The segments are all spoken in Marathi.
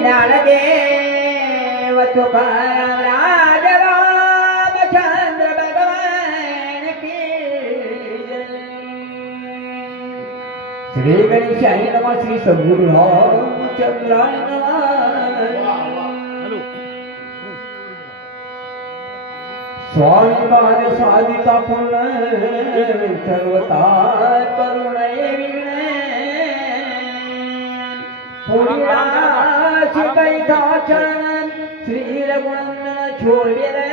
ज्ञानदेव तुकाराम राज रामचंद्र भगवान की जय. श्री गणेशाय नमः. श्री सद्गुरु रामचंद्राय नमः. स्वामी पाद साधिता पूर्ण सर्वता करुण शिकैताचरण श्री रघुनंदन छोड़िले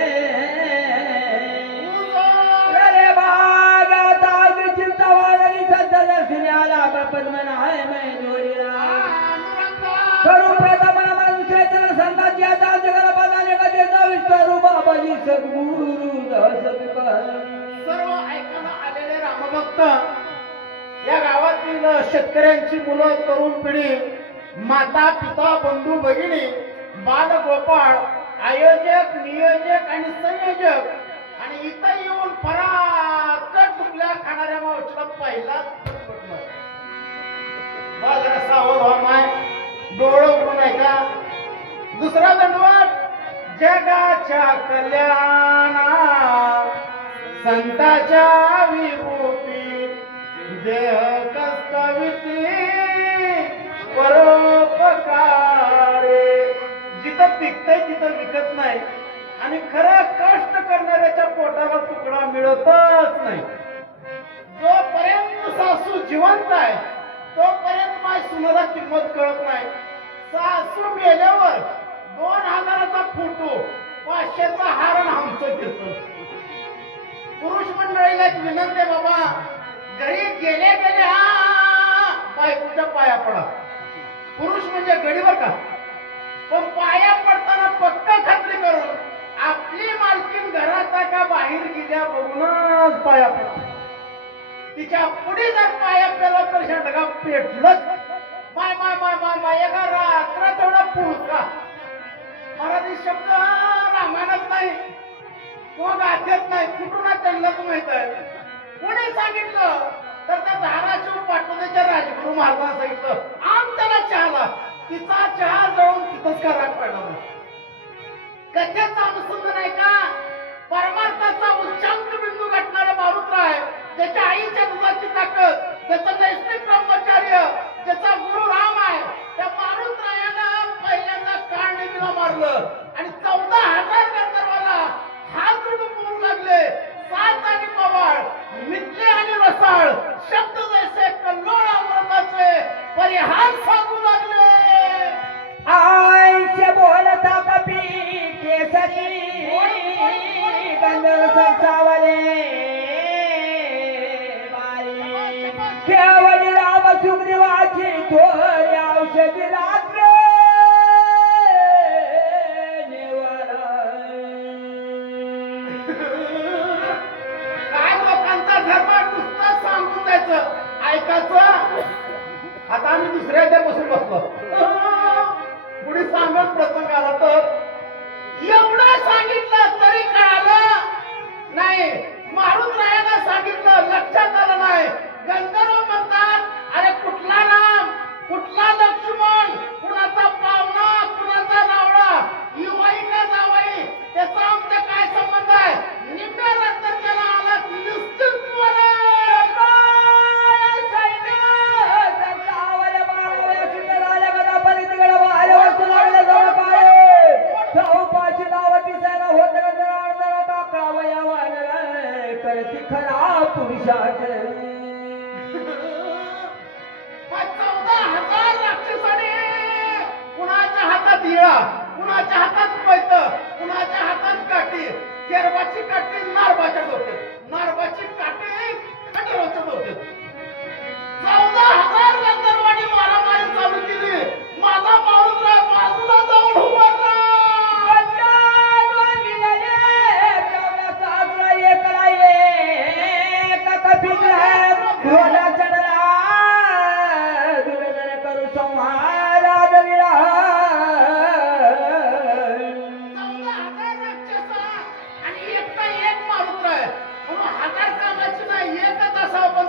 रे बागा ताग चिंतावारी संत दर्शनाला पद्मनाय मैं जोडीला करू प्रथम मन चैतन संताची आता जगला पदाने कधीचा विष्णू बाबाजी सद्गुरु दास सर्व ऐकायला आलेले रामभक्त या गावातील शेतकऱ्यांची मुलं तरुण पिढी माता पिता बंधू भगिनी बाल गोपाळ आयोजक नियोजक आणि संयोजक आणि इथं येऊन फराकट डुबल्या खाणाऱ्या मावशीला पहिला जरा सावध व्हा माय डोळं उघडून ऐका. दुसरा दंडवत जगाच्या कल्याणा संताच्या विभूती देह कस्तविती परोपकारे. जिथं पिकतंय तिथं विकत नाही आणि खरं कष्ट करणाऱ्याच्या पोटाला तुकडा मिळतच नाही. जोपर्यंत सासू जिवंत आहे तोपर्यंत माय सुनाला किंमत कळत नाही. सासू मेल्यावर 2000चा फोटो 500चा हार आमचं घेतो. पुरुष मंडळीला एक विनंती आहे बाबा, घरी गेले गेले बायकोच्या पाया पडा. पुरुष म्हणजे गडीवर का, पण पाया पडताना पक्का खात्री करून आपली मालकीन घरात का बाहेर गेल्या बघूनच पाया पडा. तिच्या पुढे जर पाया पेला तर षटका पेटलंच. माय माय माय माय माय एका रात्र तेवढा पुळका. मराठी शब्द रामायणात नाही किंवा गाथेत नाही, कुठून त्यांनाच माहित आहे. कोणी सांगितलं तर त्या धाराशिव पाटोद्याच्या राजगुरू महाराजांना सांगितलं आम त्याला चहाला. तिचा चहा जळून तिथंच का राग पडला. कथेचा अनुसंधान आहे का परमार्थाचा उच्चांक बिंदू गाठणारा मारुतराय, त्याच्या आईच्या दुधाची ताकद, त्याचा नैतिक ब्रह्मचार्य, त्याचा गुरु राम आहे. त्या मारुतरायानं पहिल्यांदा काळनेमीला मारलं आणि 14,000 गंधर्वाला हात जोडून बोलू लागले. 7 जागी पवाळ मिथले आणि रसाळ शब्द जैसे कल्लोळ अमृताचे परिहार सांगू लागले. आईचे बोलता कपी केसरी गंधर्व सावले बाई केवळी राम सुग्रीवाची थोरी औषधी रात्र काय लोकांचा धर्म नुसतं सांगून द्यायचं ऐकायचं. आता आम्ही दुसऱ्या इथे बसून बसलो. पुढे सांगत प्रसंग आला तर एवढं सांगितलं तरी कळालं नाही. मारुतरायानं सांगितलं लक्षात आलं नाही. गंधर्व म्हणतात अरे कुठला राम कुठला लक्ष्मण कुणाचा पावना कुणाचा नावळा युवाई का जावाई त्याचा आमचा काय संबंध आहे. निम्म्या रत्नाच्याला आला निश्चित खरा पुरुषाच 14,000 राक्षसाने कुणाच्या हातात हिळा कुणाच्या हातात पैत कुणाच्या हातात काठी. केरबाची काठी नारबाच्या डोक्यात, नारबाची काठी खंडराच्या डोक्यात. 14,000 गंधर्वांनी मारामारी चालू केली. माझा मारुतराय बाजूला जाऊन उभारला.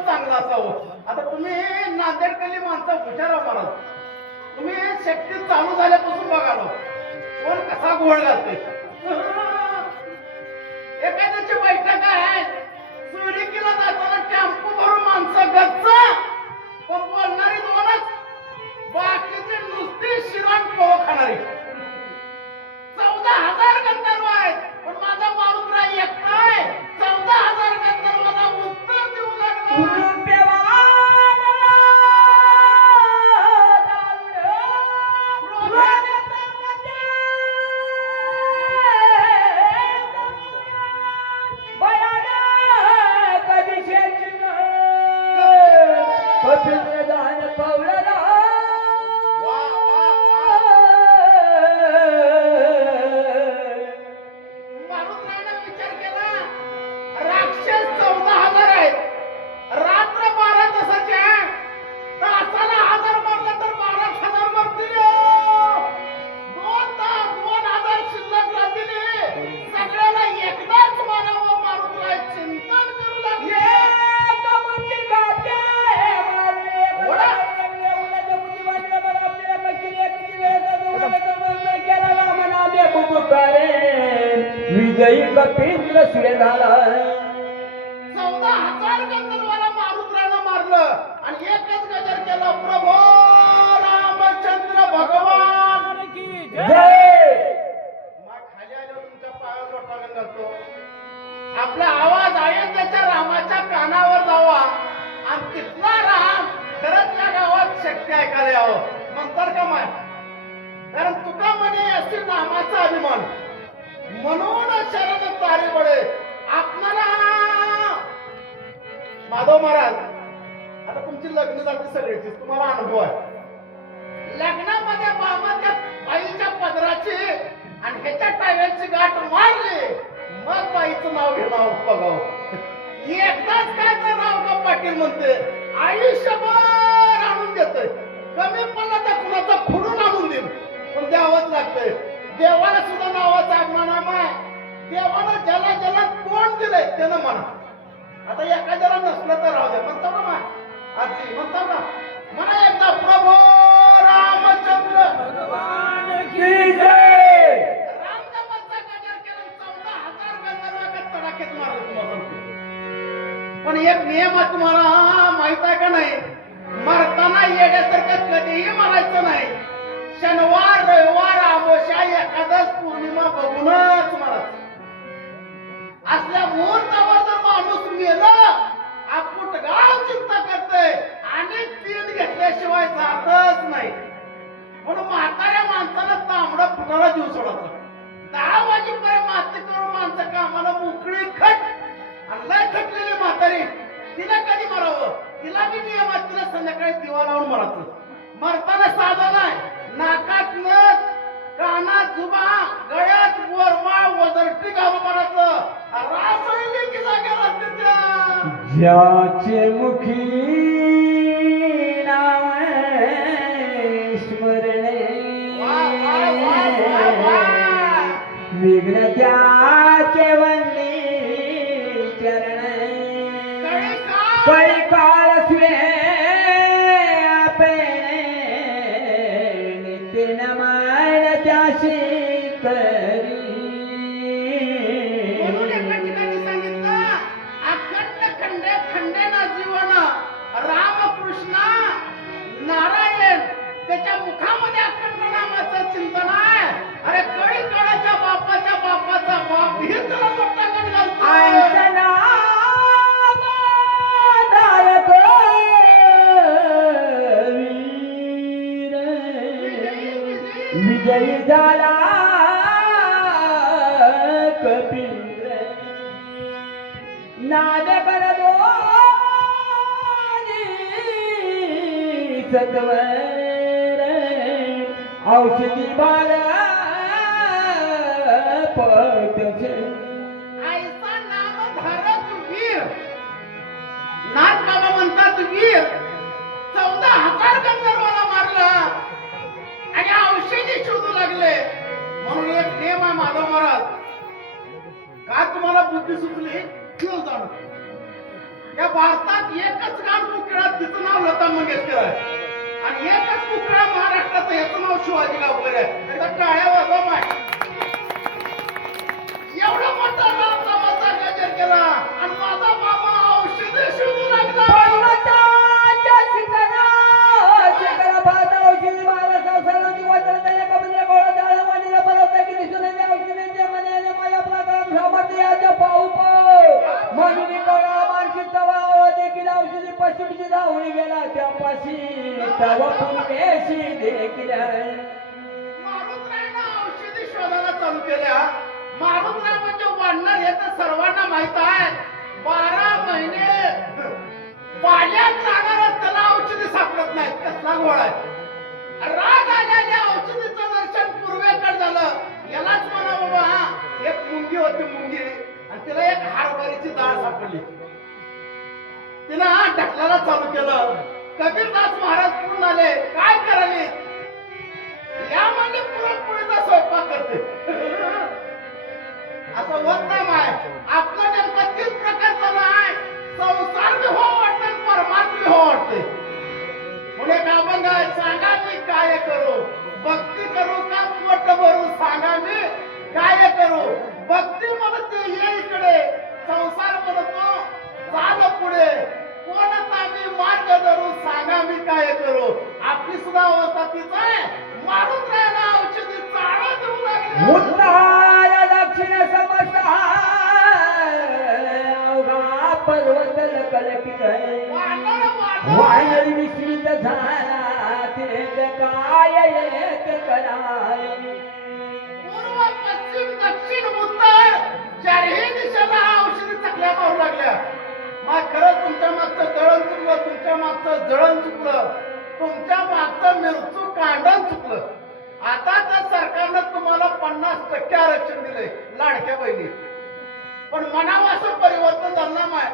चांगला चालू झाल्यापासून बघालो कोण कसा गोळ घालतोय. एखाद्याची बैठक आहे, सुरिकीला जाताना टेम्पो भरून माणसं गच्च, पण बोलणारी दोनच, बाकीचे नुसती शिरण पोह खाणारी. 14,000 गंधर्व आहेत, पण माझा मारुतराय एकटा आहे. 14,000 गंधर्वांना उत्तर देऊ लागला. मारुतरायाने विचार केला, राक्षस 14,000 आहेत, रात्र 12 तासाची आहे, तासाला 1000 मारला तर 12,000 मरतील. 2 तास 2,000 शिल्लक राहतील. सगळ्याला एकदाच मारावं. मारुतराय चिंतन करू लागले. विजयी कपिंद्र सुरे झाला. 14,000 गंधर्वाला मारुतरायानं मारलं आणि एकच गजर केला, प्रभो रामचंद्र भगवान की जय. मग खाली आल्यावर तुमच्या पायावर लोटांगण घालतो. आपला आवाज अयोध्येच्या रामाच्या कानावर जावा आणि तिथला राम खरंच या गावात शक्ती ऐकायला यावं म्हणतात का माय. कारण तुका म्हणे असे नामाचा अभिमान, म्हणून शरण तारे बळे. आपणाला माधव महाराज, आता तुमची लग्न झाली सगळीची, तुम्हाला अनुभव आहे. लग्नामध्ये मामाच्या बाईच्या पदराची आणि ह्याच्या टाव्याची गाठ मारली, मग बाईचं नाव घेणं बघावं. एकदाच काय तर राव का पाटील म्हणते, आयुष्यभर आणून देतोय. कमी पडला तर कुणाचा खुडून आणून देईल, पण द्यावंच लागतंय. देवाला सुद्धा नावाचा अभिमान आहे. देवाला ज्याला ज्याला कोण दिलंय त्यानं म्हणा. आता एखाद्याला नसलं तर राहू द्या म्हणता का मा आजी, म्हणता का म्हणा एकदा, प्रभो रामचंद्र भगवान की जय. रामदेवाचा गजर केला. 14,000 गंधर्वाला तडाख्यात मारलं तुम्हाला सांगतो. पण एक नियम आहे तुम्हाला माहित आहे का नाही, मरताना येण्यासारखं कधीही मारायचं नाही. शनिवार, रविवार, अमावस्या, एकादश, पौर्णिमा बघूनच मारायचं. असल्या मुहूर्तावर जर माणूस मेलं, आपण गाव चिंता करतोय आणि 3 घेतल्याशिवाय जातच नाही. म्हणून म्हाताऱ्या माणसाला तांबडा फुटाला जीव सोडायचा. 10 वाजेपर्यंत माती करून माणसं कामाला मोकळी खट. आणि लय थकलेली म्हातारी, तिला कधी मारावं? तिला बी नियम आहे, तिला संध्याकाळी दिवा लावून मारायचं. मरताना साधा नाही, नाकात नथ, कानात जुबा, गळ्यात वरमाळ, वजरटी घालून मारायचं. रासळी जागेला तिथल्या ज्याचे मुखी नाव स्मरणे, विघ्न त्याचे वंदी चरण. कळी काळ सुरे पेणे, नित्य नमन त्याशी करी. म्हणून एका ठिकाणी सांगितलं, अखंड खंडे खंडे ना जीवन. रामकृष्ण नारायण त्याच्या मुखामध्ये अखंड नामाचं चिंतन आहे. अरे कळी काळाच्या बापाच्या बापाचा बाप हे त्याला लोटांगण घालतो. आईचं नाम दायक वीर, विजयी झाला कपिंद्र. नावे बरदोनी सत्वर, औषधी बाळ पटचे. आईचा नाम धारक वीर. नाथ बाबा म्हणतात वीर 14,000 गंधर्वाला मारलं आणि औषधी शोधू लागले. म्हणून एक नियम आहे माधव महाराज, का तुम्हाला बुद्धी सुचली घेऊन जाणं. या भारतात एकच गाण मुकळा, तिचं नाव लता मंगेशकर आहे. आणि एकच कुत्रा महाराष्ट्राचं याचं नाव शिवाजी गावकर आहे. एकदा टाळ्या वाजवा माय. एवढा मोठा नामाचा गजर केला आणि माझा बाबा औषध शोधू लागला. पर्वताच्या शिखरा भात औषधी मारा संसाराची वाचन त्याने कबंद्र गोळा जाळा वाणीला परवता की दिसून येते औषधीचे मनाने माझ्या प्रकार सामर्थ्य याच्या पाहू म्हणून कळा मानसी तवा देखील औषधी पशुची धावणी गेला त्यापाशी तव पुरवेशी देखील मारुतरायनं औषधी शोधायला चालू केल्या. मारुतराय म्हणजे वाढणार हे तर सर्वांना माहित आहे. 12 महिने पाण्यात राहणारा त्याला औषधी सापडत नाहीत. कसला घोळ आहे. राग आल्याने औषधीचं दर्शन पूर्वेकडे झालं. यालाच म्हणा बाबा हा एक मुंगी होती मुंगी आणि तिला एक हरभऱ्याची डाळ सापडली. तिनं हा ढकलायला चालू केलं. कबीरदास महाराज पुढून आले. काय कराले या म्हणजे पुरणपोळीचा स्वयंपाक करते. असं होत नाही माय. आपलं नेमकं तीच प्रकारचं नाही. संसार बी हो वाटते परमार्थ बी हो वाटते. पुढे का बघा सांगा मी काय करू. भक्ती करू का पोट भरू सांगा मी काय करू. भक्ती म्हणते ये इकडे संसार म्हणतो चाल पुढे. कोणता मी मार्ग धरू सांगा मी काय करू. आपली सुद्धा अवस्था तीच आहे. मारून राहिला औषधी चाळा देऊ लागली. उत्तर दक्षिण समस्ता अवघा पर्वत कल्पित वानरी विस्मित झाला ते काय एक कराय. पूर्व पश्चिम दक्षिण उत्तर चारही दिशेला औषधी चकल्या मारू लागल्या. मग खरंच तुमच्या मागचं दळण चुकलं. तुमच्या मागचं जळण चुकलं. तुमच्या मागचं मिरचू कांडण चुकलं. आता त्या सरकारनं तुम्हाला 50% आरक्षण दिलंय लाडक्या बहिणी. पण मनावर असं परिवर्तन झालं नाही.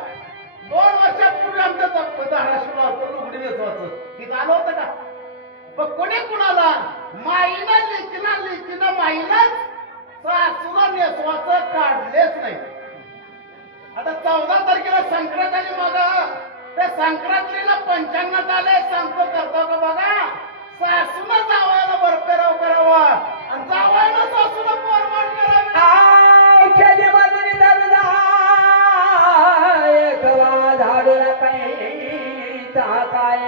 2 वर्षापूर्वी आमच्या धाराशिवला होतं लुगडी नेसवायचं. हे झालं होतं का. पण कोणी कुणाला माईनं लेकीनं माईलाच सासूला नेसवाचं काढलेच नाही. आता 14 तारखेला संक्रांत आली. बघा त्या संक्रांतीला पंचांगात आले. सांगतो करतो का बघा सासूला जावायला बरपेराव करावा आणि जावायला सासूला पोरमाड करावी. औषधी मधुरी धरला एकवा झाडूला काही काय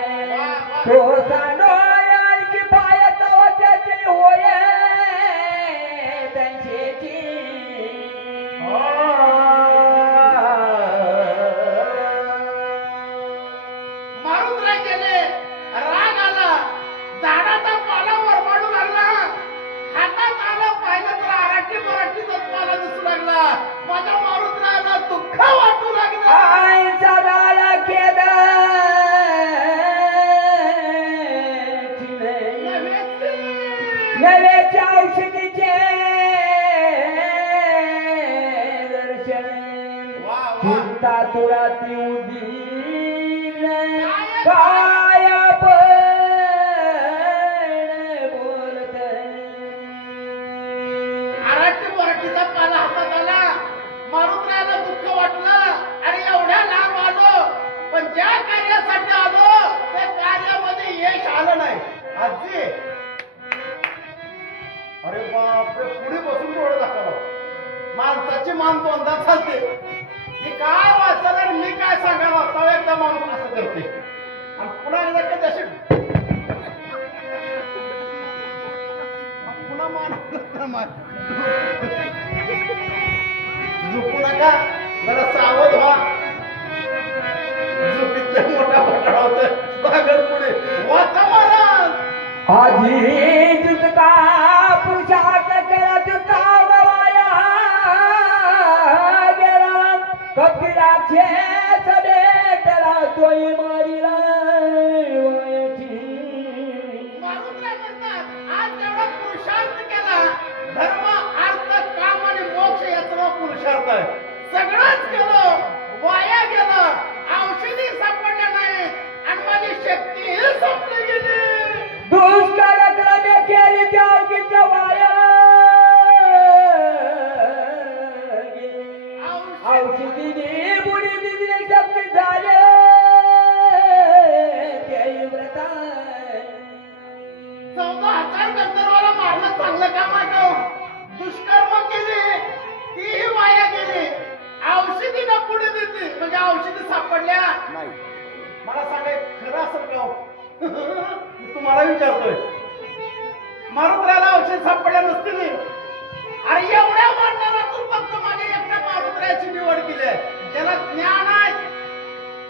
तो सांडोय की पाय तव त्याची होय त्यांची मारुतराय गेले. राग आला. झाडाचा पाला वरमाडू लागला. हातात आलं पाहिलं तर आराठी मराठीचाच पाला दिसू लागला. माझ्या मारुतरायाला दुःख वाटू लागलं. आईचा झाला खेद नव्याच्या औषधीचे दर्शन चिंता तुला ती उदी काय बोलत आराठी मराठीचा पाला हातात आला. मारुतरायाला दुःख वाटलं. अरे एवढ्या लांब आलो पण ज्या कार्यासाठी आलो त्या कार्यामध्ये यश आलं नाही. आजी अरे बापरे पुढे बसून डोळे दाखवा. माणसाची मान दोनदा चालते. मी काय वाचायला आणि मी काय सांगायला आता एकदा माणूस असं करते आणि पुन्हा एकदा कधी अशी पुन्हा मान झोपू नका. जरा सावध व्हा. झोपीतल्या मोठा पटाळा होतोय. स्वागत पुढे वाचा महाराज. आजी तुझका पुरुषार्थ केला तुझा गवाया गेला कपिलाक्षेच भेटला तोही मारिला वयाची. मारुतराय म्हणतात आज जेवढा पुरुषार्थ केला धर्म अर्थ काम आणि मोक्ष याचा पुरुषार्थ आहे. सगळंच केलं वाया गेलं. औषधी सापडल्या नाहीत आणि माझी शक्तीही संपली गेली. दुष्कर क्रमे केली त्या वाया औषधी बुडी दिली शक्ती झाले ते व्रता मी तुम्हाला विचारतोय मारुत्राला औषध सापडल्या नसतील. अरे एवढ्या वाढणारातून फक्त माझ्या एकट्या मारुत्राची निवड केली आहे. ज्याला ज्ञान आहे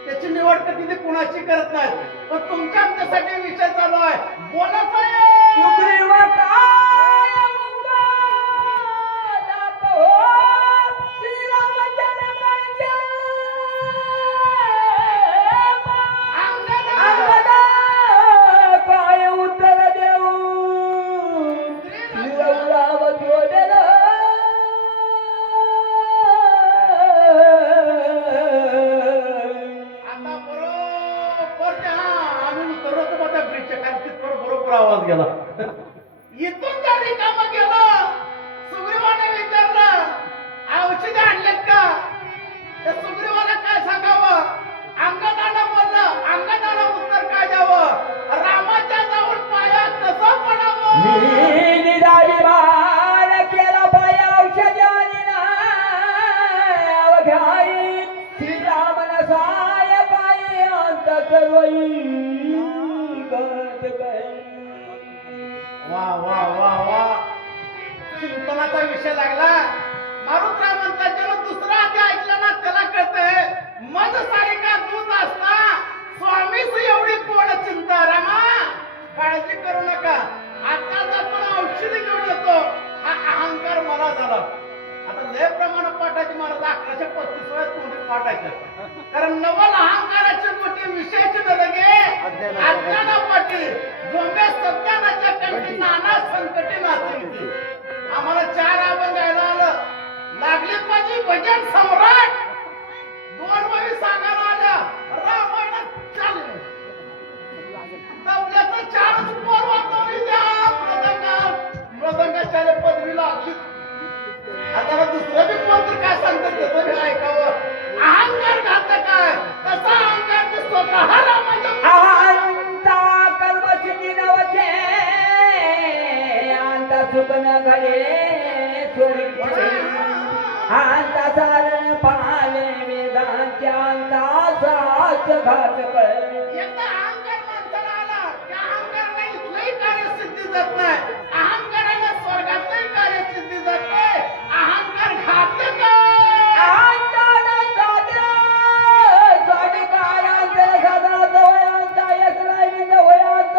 त्याची निवड कधी ते कुणाची करत नाही. पण तुमच्या आमच्यासाठी विषय चालू आहे. बोला साहेब. सुग्रीवकाय मुंगा दाखव श्रीरामचंद्रांच्या अंगदा काय उत्तर देऊ श्रीराम जोडलं आता बरोबर त्या आम्ही उतरलो माझ्या ब्रिजच्या खाली बरोबर आवाज गेला. इथून त्या रिकामं गेलं. सुग्रीवाने विचारलं औषधे आणलेत का? त्या सुग्रीवाला काय सांगावं? अंगदानं बोललं. अंगदानं उत्तर काय द्यावं? रामाच्या जाऊन पायात कसं पडावं? मी निराळी बाण केला पाय औषध आणि नाव घ्याई श्रीरामन साय पायी अंत सर्वई गत गई. वा वा वा वा चिंतनाचा विषय लागला. मारुतराव म्हणतात ज्याला दुसरा आधी ऐकला ना त्याला कळतंय मज सारिका दूध असता स्वामीच एवढी कोण चिंता. रामा काळजी करू नका. आता जातो औषधी घेऊन येतो. हा अहंकार मला झाला. आता लय प्रमाण पाठायची महाराज 1135 वयात तोंडी पाठायचं. कारण नवल अहंकाराची मोठी विषयाची न लगे अज्ञाना पाठी जोंबे सत्यानाच्या कंठी नाना संकटी नाचली. आम्हाला 4 आपण द्यायला आलं. लागली पाहिजे भजन सम्राट. 2 वही सांगायला आल्या. रामायणात चाललं. तबल्याचं 4च पोर वाजवली द्या. मृदंगाच्या पदवी लागली. आता दुसरं बी कोण तर काय सांगतात त्याचं बी ऐकावं. अहंकार घातक काय तसा अहंकार ते स्वतः रामाच्या अहंता कर्मसिद्धी नवचे अंता सुपन घडे स्वर्गीचे अंता सारण पाले वेदांच्या अंता साच घात कळे. एकदा अहंकार माणसाला आला त्या अहंकाराने इथलंही कार्यसिद्धी जात नाही. अहंकाराने स्वर्गातलंही कार्यसिद्धी जात नाही. अहंकार घातक अहंकार साधन स्वाधिकारांतर साधनाचं वयांचा यसलाय विंद वयांत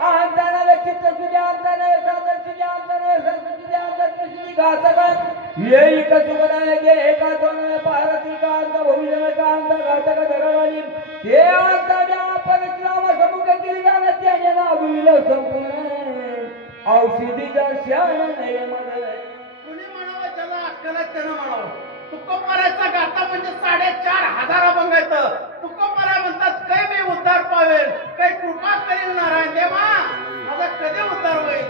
अहंकाराने चित्त सुजांतर साधन सुजांतर संत सुजांतर प्रसिद्धी घातक येई कसुगदाय गे का तोन पारतिकांत भविष्यकांत घातक जगवाली ते अंत व्यापक श्राम समुख केली जाण त्याने नाविल संपूर्ण औषधी दर्शन नय मदय. कुणी म्हणावं ज्याला अक्कल आहे त्यानं म्हणावं. तुकोबाराचा गाथा म्हणजे 4,500 अभंग आहेत. तुकोबारा म्हणतात काही मी उद्धार पावेल काही कृपा करेल नारायण देवा माझा कधी उद्धार होईल.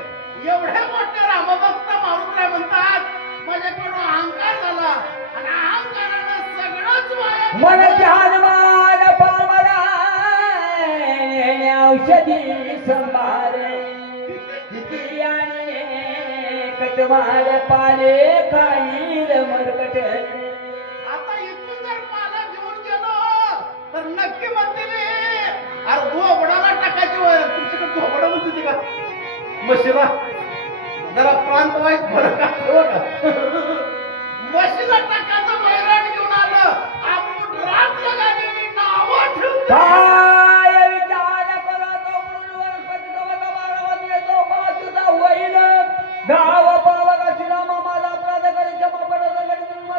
एवढे मोठे रामभक्त मारुतराव म्हणतात माझ्याकडून अहंकार झाला आणि अहंकारानं सगळंच वाया मन हनुमान पावला औषधी संभारे किती आणि कटवार पाले खाईल मरकट. आता इथून जर पाला घेऊन गेलो तर नक्की म्हणतील अरे धोबडाला टाकायची वय. तुमच्याकडे धोबडा म्हणते का म्हशीला जरा प्रांत वाईट फरक आहे का? म्हशीला टाकायचं वैरण घेऊन आलं. आपण रात लगाने नावं ठेवतो. काय विचार करतो वनस्पती जवळ बारावा येतो बाजूचा होईल गाव पावला श्रीराम माझा अपराध करी क्षमा पडत गणित सर्व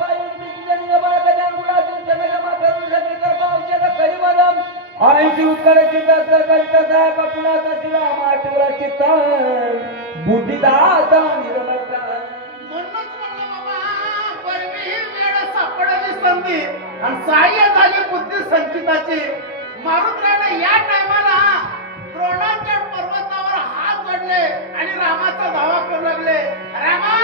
पाहिजे बिची जनी बाळक जान गुणातून जन्म करून सगळी करता औषध खरी मदम आईची उत्तर चित्त करिता कपिलाचा श्रीराम आठवला चित्त बुद्धिदाता निर्मलता. म्हणूनच म्हणलं बाबा परवी ही वेळ सापडली संधी आणि सहाय्य झाली बुद्धी संचिताची. मारुतरावने या टायमाला द्रोणाच्या पर्वतावर हात जोडले आणि रामाचा धावा करू लागले. रामा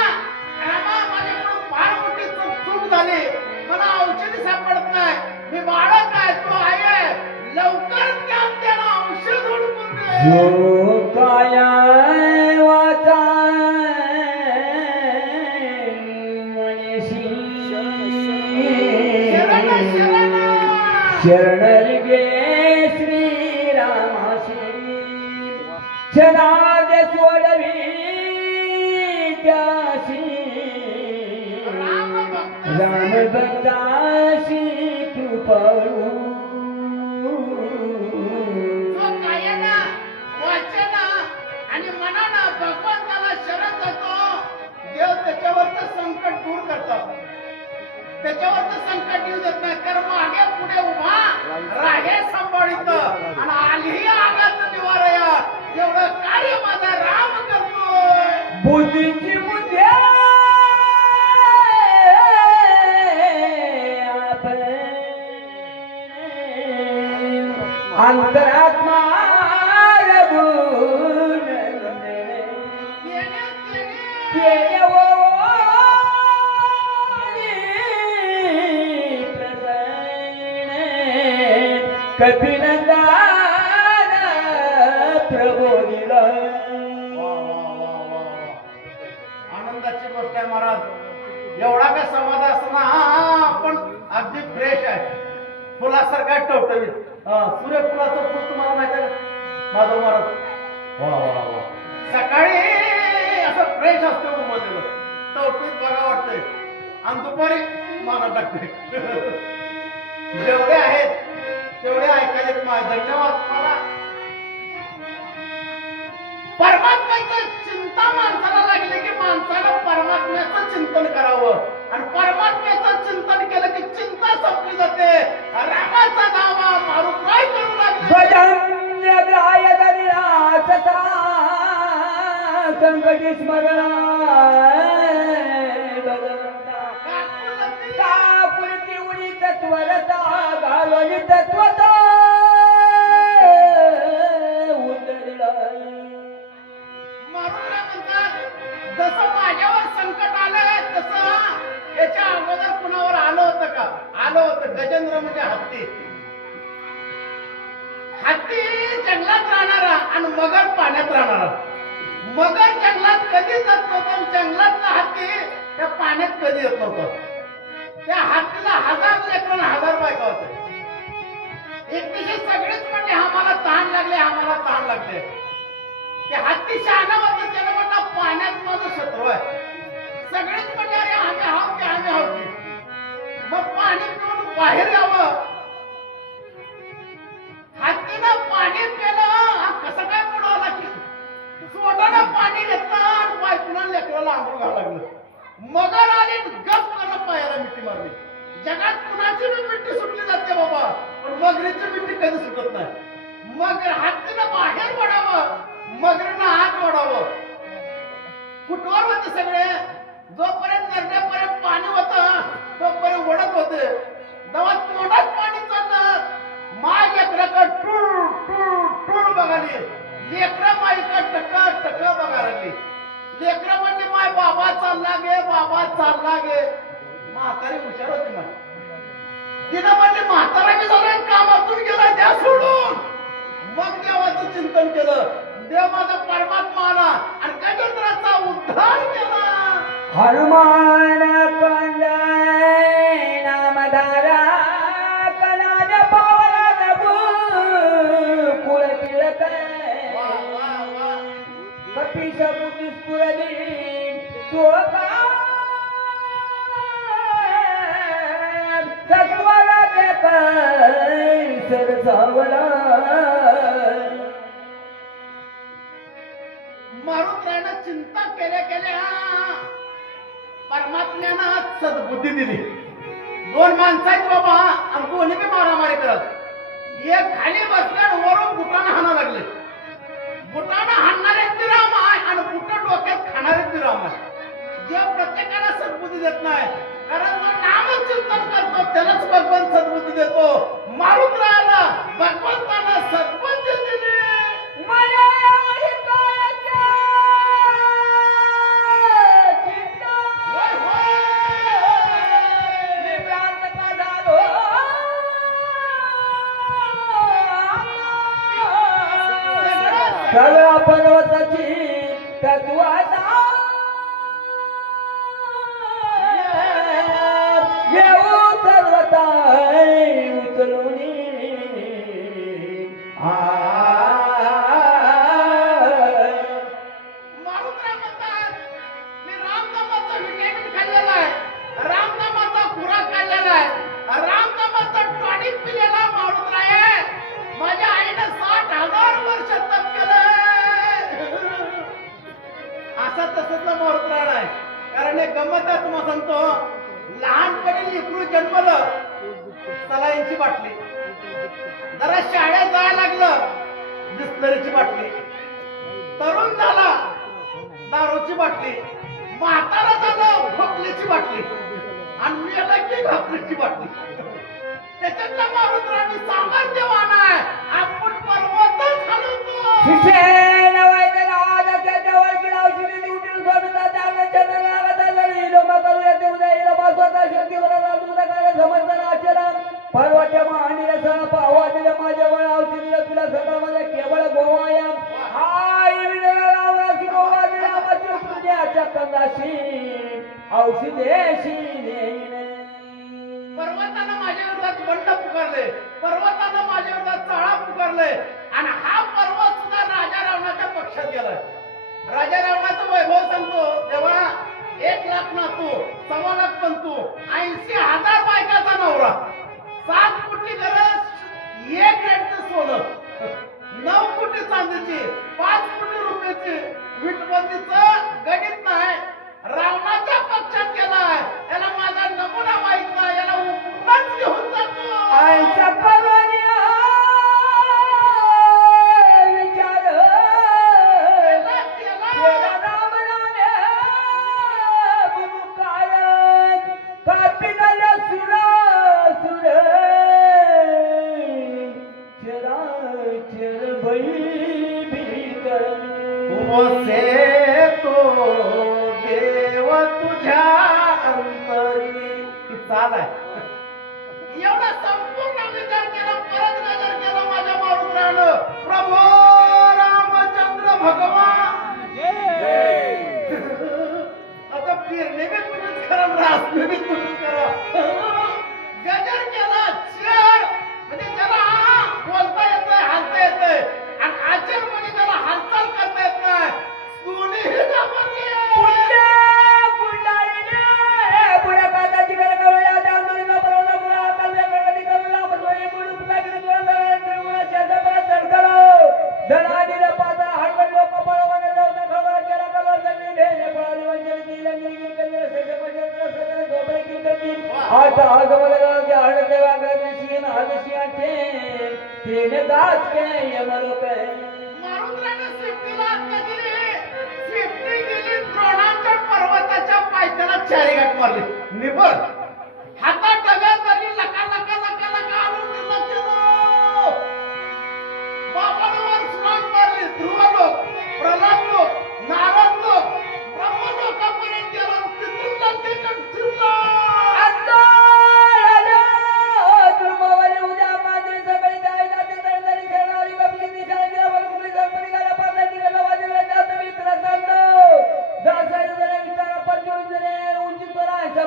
रामा माझ्याकडून फार मोठी चूक झाली. मला औषधी सापडत नाही. मी बाळक आहे तू आहे. लवकर ज्ञान दे ना औषध हुडकून दे. जो काया वाचा मनीषी शरण शरण शरण गे श्रीराम भगवंताला शरण जातो देव त्याच्यावरचं संकट दूर करतात त्याच्यावरचं संकट येऊ देत नाही कारण मागे पुढे उभा राहे सांभाळित आणि आलीही आगात निवारया एवढं कार्य माझा राम करतोय बुद्धीची बुद्धी अंतरात्मा रघुन तेरे वो कपिनंदन प्रबोधिला आनंदाची गोष्ट आहे महाराज एवढा का समाज असताना आपण अगदी फ्रेश आहे फुलासारखा टवटवीत सूर्यफुलाचं फुल तुम्हाला माहिती आहे का माधव महाराज वा वा वा सकाळी असं फ्रेश असतं मुंबईला टवटवीत बघा वाटतंय आणि दुपारी माना टाकते जेवढे आहेत तेवढे ऐकायला धन्यवाद मला परमात्म्याचं चिंता माणसाला लागली की माणसानं परमात्म्याचं चिंतन करावं आणि परमात्म्याचं चिंतन केलं की चिंता संपली जाते रामाचा दावा मारुती करू लागले गजाय दरियासता संकटी स्मरण कापुरती उडी तत्वरता घालवली तत्वता उतरला मारुतीला म्हणतात जसं माझ्यावर संकट आलं तसं याच्या अगोदर कुणावर आलं होतं का आलं होतं गजेंद्र म्हणजे हत्ती हत्ती जंगलात राहणारा आणि मगर पाण्यात राहणारा मगर जंगलात कधी जात नव्हतं जंगलातला हत्ती त्या पाण्यात कधी येत नव्हतं त्या हत्तीला 1000 लेकरं 1000 बायका होते एक दिवशी सगळेच म्हणजे आम्हाला ताण लागले ते हत्ती शहाणा होतं त्याला म्हणला पाण्यात माझं शत्रू आहे सगळेच म्हणजे अरे आम्ही आहोत की मग पाणी पिऊन बाहेर यावं हत्तीनं पाणी पिलं कसं काय बुडवला की सोडानं पाणी घेतलं आणि बायकोला लेकराला आंघोळ घालायला लागलं मगर आली गप करून पायाला मिठी मारली जगात कुणाची बी मिठी सुटली जाते बाबा पण मगरीची मिठी कधी सुटत नाही मग हत्तीनं बाहेर पडावं मगरीनं हात वाढावं कुठवर होते सगळे जोपर्यंत नरड्यापर्यंत पाणी होतं तोपर्यंत ओढत होते तेव्हा तोंडात पाणी चाललं माय लेकरं टूळ टूळ टूळ बघाली लेकरं माईका टक टक बघा लागली लेकरं म्हणजे माय बाबा चालला गे म्हातारी हुशार होती माय तिनं म्हणजे म्हातारा बी झालं कामातून गेला त्या सोडून मग देवाचं चिंतन केलं देव माझा परमात्मा आला आणि गजेंद्राचा उद्धार केला हनुमान कंड नामधारा कनाड पावला नभू कुळ तिलक कपीश बुद्धी स्फुरली चोका तत्वाला सरसावला मारुतीनं चिंता केल्या परमात्म्यानं सद्बुद्धी दिली 2 माणसं आहेत बाबा आणि दोन्ही बी मारामारी करत एक खाली बसल्या वरून बुटानं हाणा लागले बुटानं हाणणारे विराम आहे आणि बुट डोक्यात खाणारे विराम आहे देव प्रत्येकाला सद्बुद्धी देत नाही कारण जो नामचिंतन करतो त्यालाच भगवान सद्बुद्धी देतो मारुतीला भगवंतानं सद्बुद्धी दिली मला सगळ्या पर्वताची तत्वाचा येऊ सर्वता उचलून असा तसंच मारुतराळ आहे. कारण एक गंमत आहे तुम्हाला सांगतो. लहानपणी लेकरू जन्मलं सलाईनची बाटली, जरा शाळेत जायला लागलं बिस्लरीची बाटली, तरुण झाला दारूची बाटली, म्हातारा झालं खोकलीची बाटली आणि मेला की घापलीची बाटली. त्याच्यातला मारुतराणी सामर्थ्यवान आहे. आपण पर्वतच हलवतो. शिक्षे नवायचे गावात त्याच्या वळकीला औषधी ड्युटी सोडता त्याने चंद्र लागत जरी लोक करू येते उद्या येईल बसवता शक्तीवर राजू नका समजताना आचरण परवाच्या महानीला सण पाहवा दिले माझ्या वळ औषधीला तुला सगळं माझ्या केवळ गोवाया आई विजया रावणाची गोवा दिला माझ्या तुझ्याच्या कंदाशी औषधेशी नेईन. पर्वतानं माझ्या विरोधात बंड पुकारले, पर्वतानं माझ्या विरोधात चाळा पुकारले आणि हा पर्वत सुद्धा राजा रावणाच्या पक्षात गेलाय. राजा रावणाचं वैभव सांगतो तेव्हा 1,00,000 नातू, 1,15,00,000 पंतू, 80,000 बायकाचा नवरा, 7 कोटी गरज, 1 रेटचं सोनं, 9 कोटी चांदीची, 5 कोटी रुपयाची वीटबंदीचं गणित नाही. रावणाच्या पक्षात गेलाय. याला माझा नमुना माहित नाही. याला उपराच घेऊन जातो. आईचा परवानी विचार केला राम नामे गुरुकार कापिनल सुर सुर चरा चर भई भीतर वसे तो देव तुझ्या अंतरी. ही चाल आहे. एवढा संपूर्ण विचार केला, परत नजर केला माझ्या मारुतरानं. प्रभू रामचंद्र भगवान आता फिरणे बी तुम्हीच करा, रासने बी तुम्हीच करा. गजर केला चर म्हणजे त्याला बोलता येतंय, हालता येतंय आणि आचर म्हणजे त्याला हालचाल करता येत नाही. दोन्हीही घाबरले. आता आगमनाचे हळदे वागते सीन हदशियाचे तीन दास के यमलोक मारुतरानं सेफ्टीला आज्ञा दिली. सेफ्टी गेली द्रोणाच्या पर्वताच्या पायथ्याला 4 गाठ मारली. निबर हातात डब्यात आली. लका लका लका लका आणून दिलं केलं. बाबांवर सुराग मारली. ध्रुव लोक, प्रल्हाद लोक, नारद लोक, ब्रह्म लोकांपर्यंत गेला. तिथून लंकेकडे फिरला.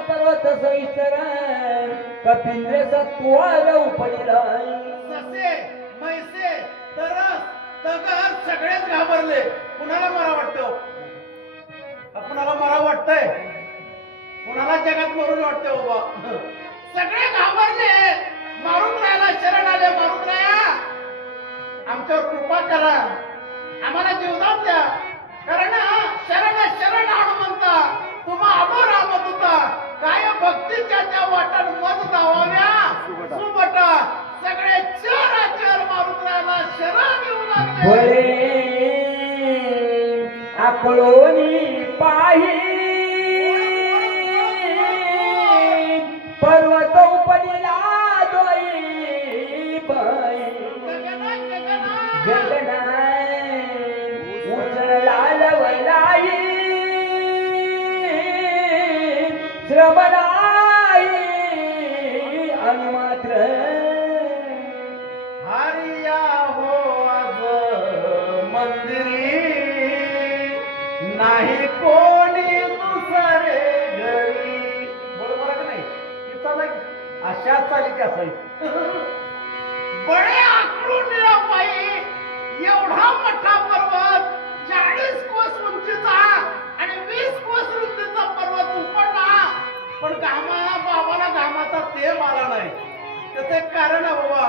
पर्वत सविस्तर कपिंद्र सत्वार उपडिला. ससे, मैसे, तरस, तगर सगळेच घाबरले. कुणाला मरा वाटतं? कुणाला मरा वाटतंय? कुणाला जगात मरून वाटतंय बाबा? सगळे घाबरले. मारुतरायाला शरण आले. मारुतराया आमच्यावर कृपा करा, आम्हाला जीवदान द्या. कारण शरण शरण हनुमंता तुम्हा आलो रामदूता. काय भक्तीच्या त्या वाटण मत धावाव्या सुबटा. सगळे चर मारुतरायाला शरण येऊ लागले. बळे आकळोनी पाही पर्वत उपडिला दोई बाई गगनाय उचलला लवलाई श्रवणाई अनुमात्र हरिया हो आज मंदिरी नाही कोणी दुसरे घरी. बरोबर का नाही? ती चाल अशा चालीची असायची. बळे आकडून या पायी एवढा मोठा पर्वत 40 कोस उंचीचा आणि 20 कोस रुंदीचा पर्वत उपडला. पण बाबाला घामाचा तेल आला नाही. त्याचं एक कारण आहे बाबा.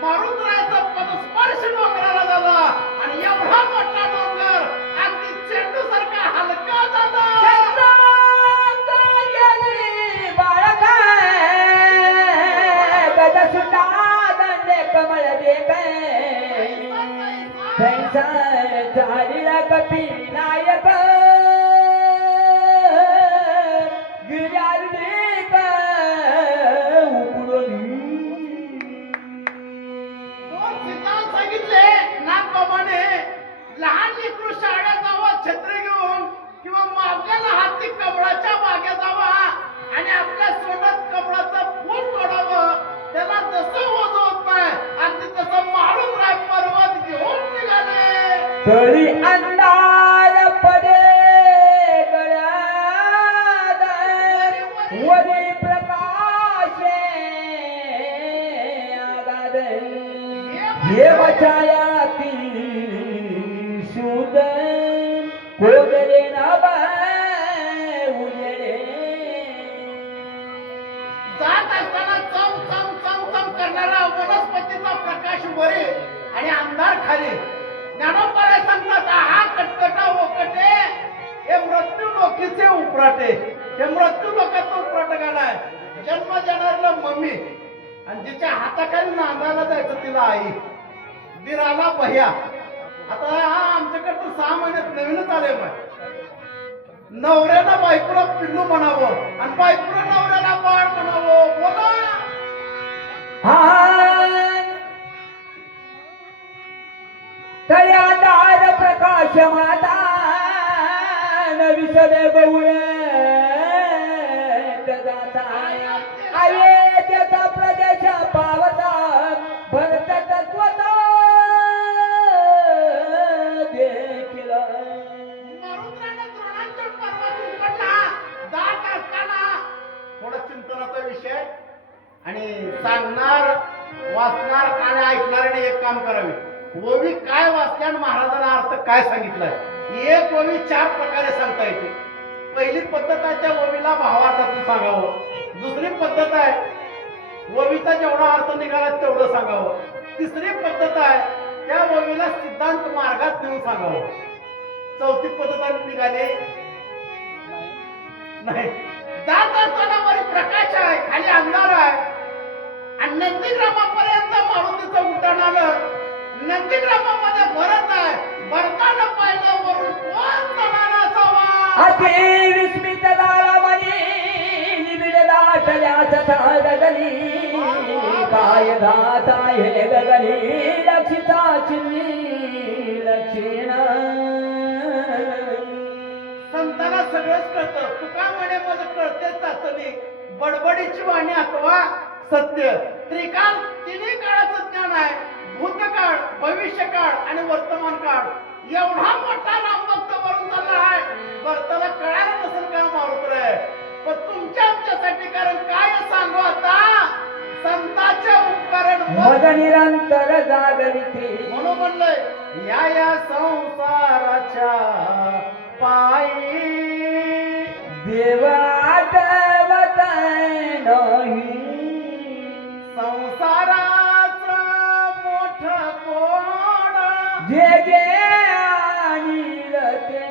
मारुतरायाचा पदस्पर्श डोंगराला झाला आणि एवढा मोठा डोंगर अगदी चेंडू सारखा हलका चालीला कपी नायक गिर्याली का उकडोली दोन सिद्धांत सांगितले नागप्रमाणे लहान लेकरू शाळेत जावं छत्री घेऊन किंवा मागल्याला हाती कमळाच्या बागेत जावा आणि आपल्या सोंडात कमळाचं फूल तोडावं त्याला जसं होत नाही अगदी तसं मारून राय पर्वत घेऊन निघाले तरी अंधार पडे गळ्यात वरी प्रकाशे आगाद हे बचायाती शुद्ध कोदले ना उजेडे जात असताना चम चम चम चम करणारा वनस्पतीचा प्रकाश वरे आणि अंधार खाली ज्ञानोबा सांगतात हा कटकटा ओकटे हे मृत्यू लोकीचे उपराटे हे मृत्यू लोकांचं उपराट गाणं आहे जन्म देणाऱ्याला मम्मी आणि जिच्या हाताखाली नांदायला जायचं तिला आई दिराला भैया आता हा आमच्याकडे 6 महिन्यात नवीनच आले मग नवऱ्याला बायकोला पिल्लू म्हणावं आणि बायकोला नवऱ्याला बाळ म्हणावं बोला तळ्यादार प्रकाश माता विसद गौळ आये त्याचा प्रदेश पावता भरत तत्वता देखील थोडा चिंतनाचा विषय आणि सांगणार वाचणार आणि ऐकणाऱ्याने एक काम करावे ओवी काय वाचल्या आणि महाराजांना अर्थ काय सांगितलाय एक ओवी 4 प्रकारे सांगता येते पहिली पद्धत आहे त्या ओवीला भावार्थातून सांगावं दुसरी पद्धत आहे ओवीचा जेवढा अर्थ निघाला तेवढं सांगावं तिसरी पद्धत आहे त्या ओवीला सिद्धांत मार्गात नेऊन सांगावं चौथी पद्धत निघाली नाही जात असताना वरी प्रकाश आहे खाली अंधार आहे आणि नंदीग्रामापर्यंत मारुतीचं उड्डाण आलं नंदीग्रामामध्ये भरत आहे भरताना पाहिलं वरून कोण जाणार असावा अति विस्मित झाला मनी निबिडला टल्याचा गगनी काय घात आहे गगनी लक्षिता चिन्नी लक्षीण संताला सगळंच कळतं तुका म्हणे मला कळते चाचणी बडबडीची वाणी अथवा सत्य त्रिकाल तिन्ही काळाचं ज्ञान आहे भूतकाळ भविष्यकाळ आणि वर्तमान काळ एवढा मोठा रामभक्त वरून चालला आहे भरताला कळायला नसेल का मारुत रे पण तुमच्या आमच्यासाठी कारण काय सांगू आता संतांचे उपकरण मद निरंतर जागरिती म्हणून म्हणलंय या संसाराच्या पायी देव आठवत नाही संसाराचं मोठं कोण जे जे आणील ते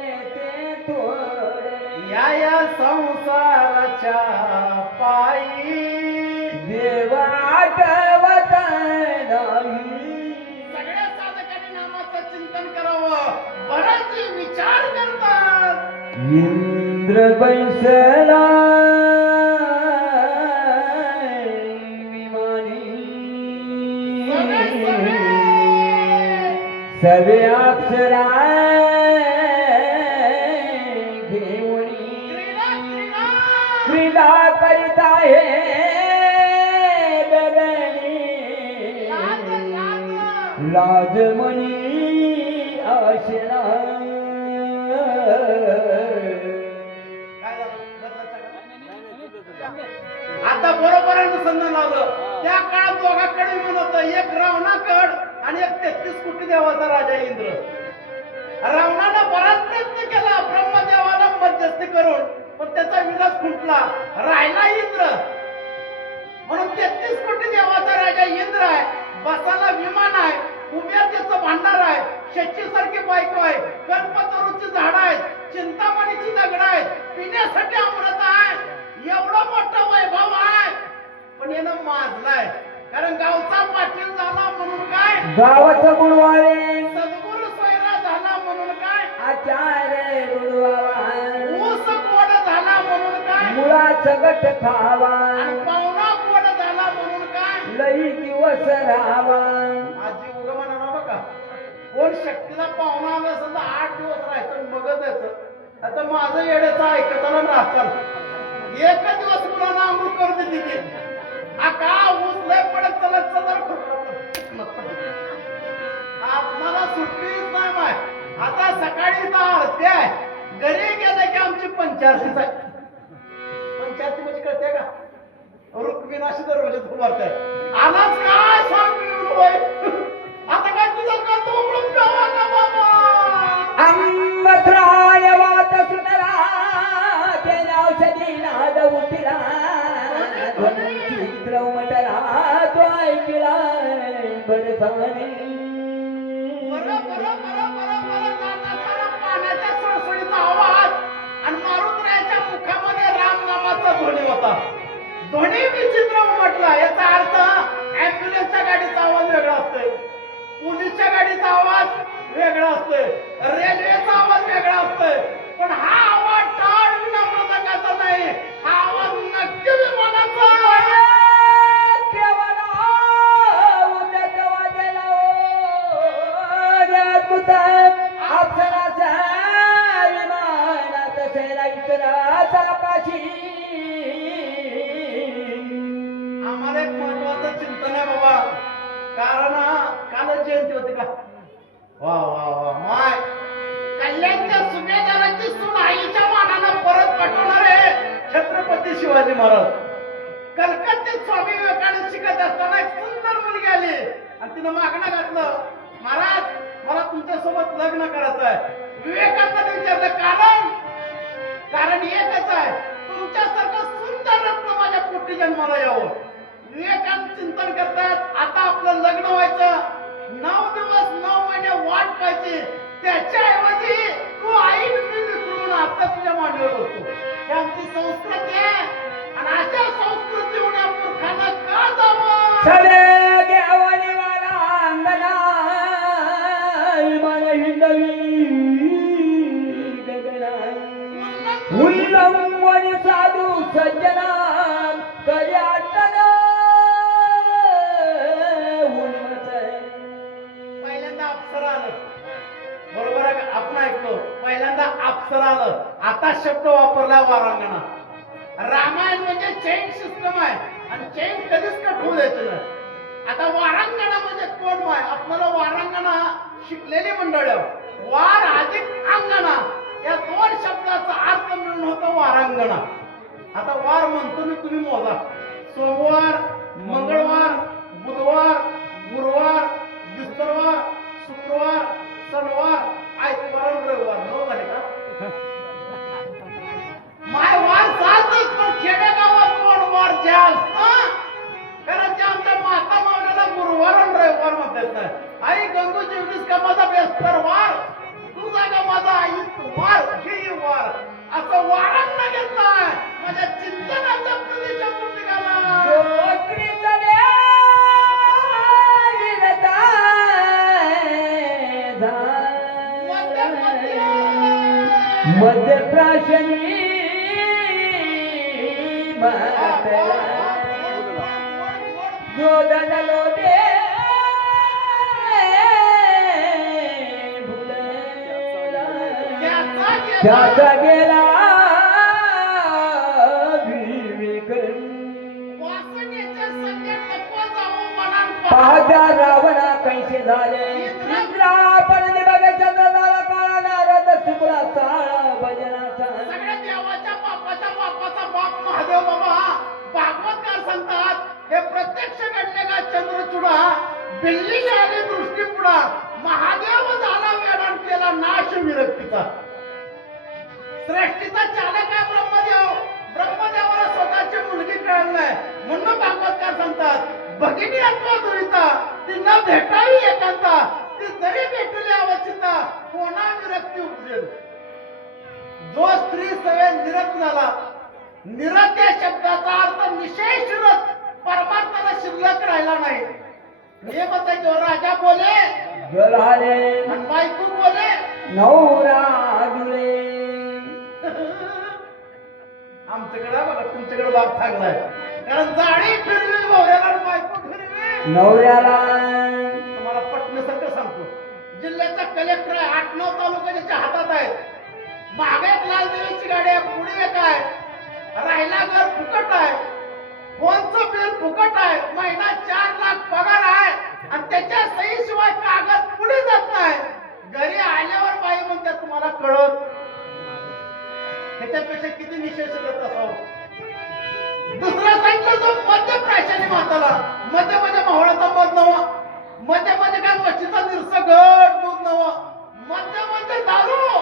थोडे या संसाराच्या पायी देव आठवत नाही सगळ्या साधकांनी नामाचं चिंतन करावं बराच विचार करतात इंद्र बैसला सवे अप्सरा घेऊनी क्रीडा करीत आहे गगनी लाजमणी आशना आता बरोबर अनुसंधान आलं त्या काळात दोघांकडे म्हणत एक रावणाकड आणि एक 33 कोटी देवाचा राजा इंद्र रावणानं बराच प्रयत्न केला ब्रह्मदेवाला मध्यस्थी करून पण त्याचा विलास खुंटला राहिला इंद्र म्हणून 33 कोटी देवाचा राजा इंद्र आहे बसाला विमान आहे उभ्या त्याचं भांडार आहे शची सारखी बायको आहे कल्पतरूची झाड आहेत चिंतामणीची दगड आहेत पिण्यासाठी अमृत आहे एवढं मोठं वैभव आहे पण यानं माजलाय कारण गावचा पाटील झाला म्हणून काय गावाचं गुणवाळे सद्गुरु सोयरा झाला म्हणून आचार रुडवावा ऊस गोड झाला म्हणून काय मुळाच गट खावा आणि पाहुणा गोड झाला म्हणून काय लई दिवस राहावा आजी उगा म्हणा ना बघा कोण शक्तीला पाहुणा आला असेल तर 8 दिवस राहायचं मगच यायचं आता माझं येड्याचं ऐकताना राहताल एक दिवस मुलांना अंघोळ करू दे तिथे आका ऊस लय पडत चलत चलत आपणाला सुट्टीच नाही माय आता सकाळी तर आरती आहे घरी गेलं की आमची पंचायतीच आहे पंचायती म्हणजे कळते का रुक्मिणाशी दरवाजात उभारताय आलाच काय सांग होय आता काय तुझं का तो उघडून प्यावा का बाबा अंबत्राय वात सुनला त्याने औषधी नाद उठला चित्र उमटला तो ऐकला बरसाने पाण्याच्या सळसळीचा आवाज आणि मारुतीच्या मुखामध्ये रामनामाचा ध्वनी होता ध्वनी विचित्र उमटला याचा अर्थ ऍम्ब्युलन्सच्या गाडीचा आवाज वेगळा असतोय पोलीसच्या गाडीचा आवाज वेगळा असतोय रेल्वेचा आवाज वेगळा असतोय पण हा आवाज टाळ विनामृदंगाचा नाही हा आवाज नक्की विमानाचा आम्हाला एक महत्वाचं चिंतन आहे बाबा कारण कालच जयंती होती का वा वा वा माय कल्याणच्या सुभेदाराची सून आईच्या मानानं परत पाठवणारे छत्रपती शिवाजी महाराज कलकत्त्यात स्वामी विवेकानंद शिकत असताना एक सुंदर मुलगी आली आणि तिनं मागणं घातलं महाराज मला तुमच्यासोबत लग्न करायचं आहे विवेकानंद विचारलं कारण एकच आहे तुमच्यासारखं सुंदर रत्न माझ्या पोटी जन्माला यावं विवेकानंद चिंतन करतात आता आपलं लग्न व्हायचं 9 दिवस 9 महिने वाट पाहायची त्याच्याऐवजी तू आई विसरून आता तुझ्या मांडीवर बसतो ही आमची संस्कृती आहे आणि अशा संस्कृती उड्या मूर्खांना का जावं सगळे गेवणी वाला अंगना मन हिंदवी गगना उल्लंघन साधू सज्जना कर्याटन पहिल्यांदा अप्सर आलं बरोबर आहे का? आपण ऐकतो पहिल्यांदा अप्सर आलं आता शब्द वापरला वारांगणा रामायण म्हणजे चेन सिस्टम आहे आणि चेन कधीच कट होऊ द्यायचं नाही आता वारांगणा म्हणजे कोण माय आपल्याला वारांगणा शिकलेली मंडळ वार अधिक अंगणा या 2 शब्दाचा अर्थ मिळून होतो वारांगणा आता वार म्हणतो मी तुम्ही मोजा सोमवार मंगळवार बुधवार गुरुवार बिस्तरवार शुक्रवार शनिवार आयतवार रविवार 9 झाले का माय वार चालतच पण खेडेगावात कोण वार जास्त कारण ते आमच्या माता मावल्याला गुरुवार आणि रविवार म्हणतात नाही आई गंगू जेवलीस का माझा बेस्तर वार तुझा का माझा आई वार ही वार असं वारांना घेतलाय माझ्या चिंतनाचा प्रदेशातून निघाला मध्य प्राशनी जोडन लोटे त्याचा गेला विवेक पाहता रावणा कैसे झाले इंद्रा पण बघायचा झाला काळा नारद शुक्ला चाळा भजनाचा सगळ्या देवाच्या बापाचा बाप महादेव बाबा भागवतकार सांगतात हे प्रत्यक्ष घडलेला चंद्रचूडा बिल्ली आली दृष्टीपुढा महादेव झाला वेडाण केला नाश विरक्तीचा सृष्टीचा चालक आहे ब्रह्मदेवाला स्वतःची मुलगी कळलं नाही म्हणून भागवतकार सांगतात भगिनी अथवा दुरिता ती न भेटावी एकांता ती जरी भेटली अवचिता कोणा विरक्ती उपजेल जो स्त्री सवे निरत झाला निरत या शब्दाचा अर्थ निशेष रत परमार्थाला शिल्लक राहिला नाही नियमता जो राजा बोले जलाले आणि बायको बोले नवरा आमच्याकडे बघा तुमच्याकडे बाप चांगला आहे कारण जाळी फिरवी नवऱ्याला बायको फिरवी नवऱ्याला तुम्हाला पटण्यासारखं सांगतो जिल्ह्याचा कलेक्टर आहे 8-9 तालुका ज्याच्या हातात आहेत मागे एक लालदेवीची गाडी आहे पुढे एक आहे राहिला घर फुकट आहे फोनचं बिल फुकट आहे महिना 4 लाख पगार आहे आणि त्याच्या सहीशिवाय कागद पुढे जात नाही घरी आल्यावर बाई म्हणते तुम्हाला कळत त्याच्यापेक्षा किती निशेष असावं दुसरा सांगितलं जो मध्य प्राशाने माताला मध्य म्हणजे मावळाचा मध नवा मध्य म्हणजे काय मच्छीचा निरसगट दूध नवा मध्य म्हणजे दारू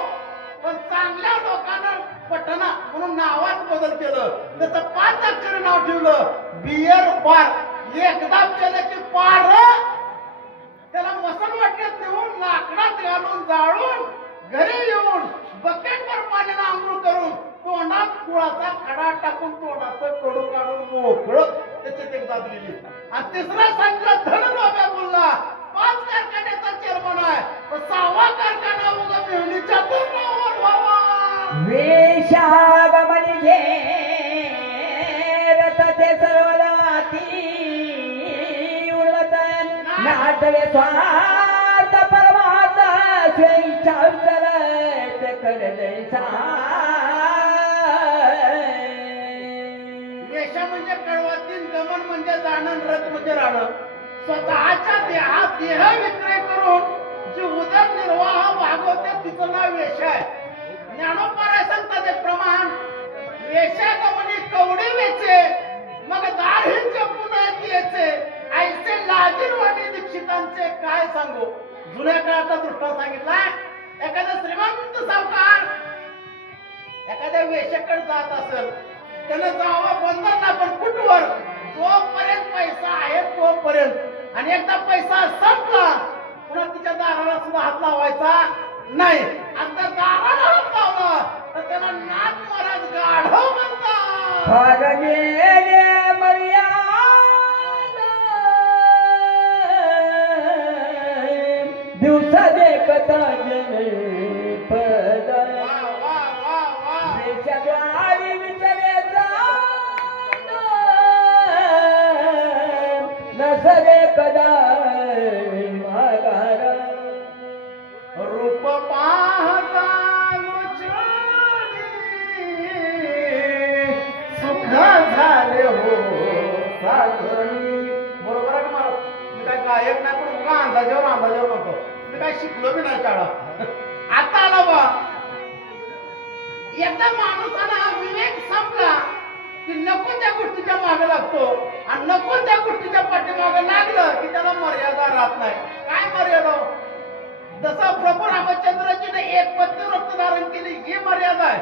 पण चांगल्या लोकांना पटना म्हणून नावात बदल केलं त्याचं 5 अक्षरी नाव ठेवलं बियर बार एकदा केलं की पार त्याला मसन वाटण्यात नेऊन लाकडात घालून जाळून घरी येऊन बकेटवर पाण्यानं आंघोळ करून तोंडात गुळाचा खडा टाकून तोंडाचं कडू काढून मोकळं त्याच्यात एक जात गेली आणि तिसरा सांगितलं धन लोभ्या बोलला 5 कारखान्याचा चेअरमन आहे पण 6वा कारखाना उगा मेहनीच्या तोंडावर व्हावा वेशागमनी रथाचे सर्वदाती उडवतन नाटवे स्वार्थ परमाचा स्वेच्छा चलत करदैसा वेशा म्हणजे कळवातील गमन म्हणजे जाणं रथ म्हणजे राहणं स्वतःच्या देहात देह विक्रय करून जी उदरनिर्वाह भागवते तिचं नाव वेशा आहे ज्ञानोपाराय सांगतात एक प्रमाण वेशा गमनी कवडे वेचे मग दार हिंचे पुन्हा याचे ऐसे लाजीरवाणी दीक्षितांचे काय सांगू जुन्या काळाचा दृष्टांत सांगितला एखादा श्रीमंत सावकार एखाद्या वेशाकडे जात असेल त्याला जावं बंधन ना पण कुठवर जोपर्यंत पैसा आहे तोपर्यंत आणि एकदा पैसा संपला पुन्हा तिच्या दाराला सुद्धा हात लावायचा नाही आणि जर दाराला हात लावला तर त्याला नाथ महाराज गाढव म्हणतात फागणे मर्यादा दिवसा देखता जन पद वा वा वा वा वेशाद्वारी विचरेचा नसरे कदा मागारा रूप पाहता सुख झाले हो साजनी बरोबर आहे का मला मी काय गायक नाही पण उगा अंदाजावर नव्हतो मी काय शिकलो बी नाही शाळा आता आला बा एकदा माणूसाला विवेक संपला की नको त्या गोष्टीच्या मागे लागतो आणि नको त्या गोष्टीच्या पाठीमागे लागलं की त्याला मर्यादा राहत नाही काय मर्यादा जसं प्रभू रामचंद्रजीने एक पत्नी व्रत धारण केली ही मर्यादा आहे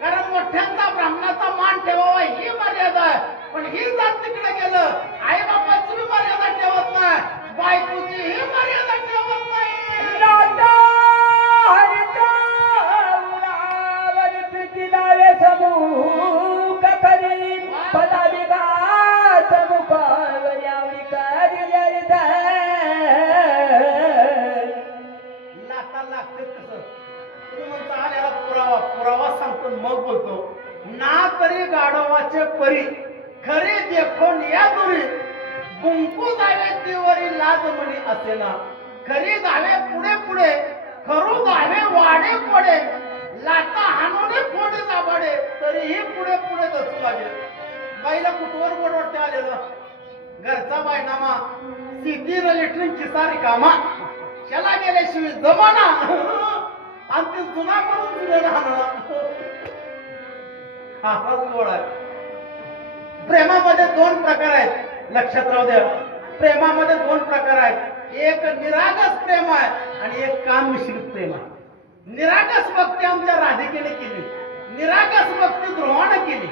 कारण मोठ्यांचा ब्राह्मणाचा मान ठेवावा ही मर्यादा आहे पण ही जात तिकडे गेलं आई बापाची बी मर्यादा ठेवत नाही बायकोची ही मर्यादा ठेवत नाही राधा हरिता उरावर प्रीतीदावे समूह करी पदाधिकार मुखावर यावरी कार्य लाता लागते कसं तुम्ही म्हणता आल्याला पुरावा सांगतो मग बोलतो ना तरी गाढवाचे परी खरे देखोन या दुरी गुंकू जावे देवरी लाज म्हणी असे ना खरी धावे पुढे पुढे खरू धावे वाडे कोडे लाता हानोने फोडे दाबाडे तरीही पुढे पुढे दसू लागले बाईला कुठवर गोडवटे आलेलं घरचा बायनामा सिद्धी लेटरिंग चिसारी कामा त्याला गेल्याशिवाय जमाना आणि ते जुना करून जुने राहणं हा गोड आहे प्रेमामध्ये 2 प्रकार आहेत लक्षात राहू द्या प्रेमामध्ये 2 प्रकार आहेत एक निरागस प्रेम आहे आणि एक काम मिश्रित प्रेम आहे निरागस भक्ती आमच्या राधिकेने केली निरागस भक्ती ध्रुवाने केली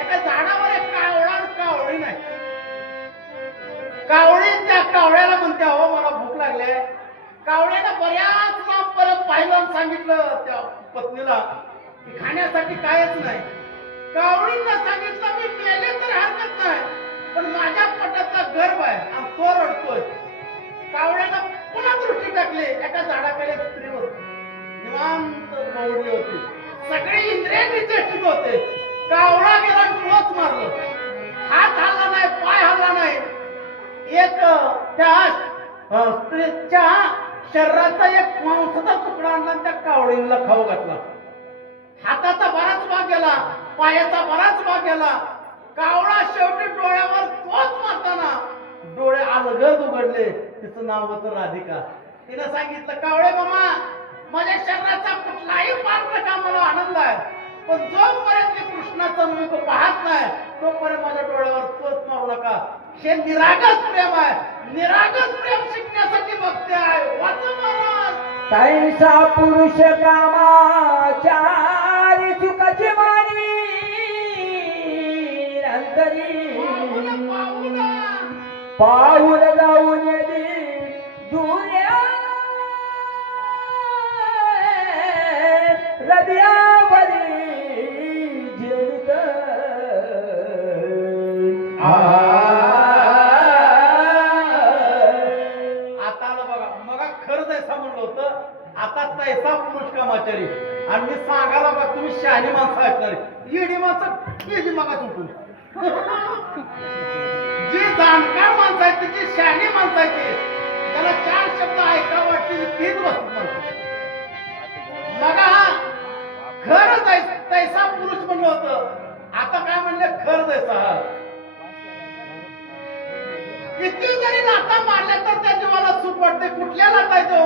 एका झाडावर एक कावळा कावळी नाही कावळी त्या कावळ्याला म्हणते हो मला भूक लागली आहे कावळ्यानं बऱ्याच लांबपर्यंत पाहिलं आणि सांगितलं त्या पत्नीला की खाण्यासाठी कायच नाही कावळीनं सांगितलं मी मेले तर हरकत नाही पण माझ्या पोटातला गर्भ आहे आणि तो रडतोय कावळ्यानं पुन्हा दृष्टी टाकली एका झाडाखाली स्त्री होती निवांत गवडली होती सगळी इंद्रिय चेष्टित होते. कावळा गेला आणि टोच मारलं. हात हल्ला नाही, पाय हल्ला नाही. एक त्या स्त्रीच्या शरीराचा एक मांसाचा तुकडा आणला आणि त्या कावळीला खाऊ घातला. हाताचा बराच भाग गेला, पायाचा बराच भाग गेला. कावळा शेवटी डोळ्यावर तोच मारताना डोळे अलगद उघडले. तिचं नाव होतं राधिका. तिनं सांगितलं, कावळे मामा, माझ्या शरीराचा कुठलाही पार्ट का मला आनंद आहे, पण जोपर्यंत मी कृष्णाचं मुख पाहत नाही तोपर्यंत माझ्या डोळ्यावर तोच मारू नका. हे निरागस प्रेम आहे. निरागस प्रेम शिकण्यासाठी बघते आहे. वाचा महाराज. तैसा पुरुष कामाचारी सुखाची मानी अंतरी पाऊल जाऊन दुर्या हृदयावरी झेलत आता आलं बघा. मग खरं जैसा म्हणलं होतं, आता तैसा पुरुष कामाचारी. आणि मी सांगायला बघा, तुम्ही शहाणी माणसं ऐकणारी, येडी माणसं केली मगा उठून. जी जाणकार माणसं आहेत, जी शहाणी माणसं आहेत, त्याला चार शब्द ऐका वाटते तीच वस्तू म्हणतात. बघा, खरं तैसा पुरुष म्हणलं होतं, आता काय म्हणले, खरं तैसा. किती जरी लाथा मारल्या तर त्या जीवाला सुख वाटते. कुठल्या लाथा आहे तो?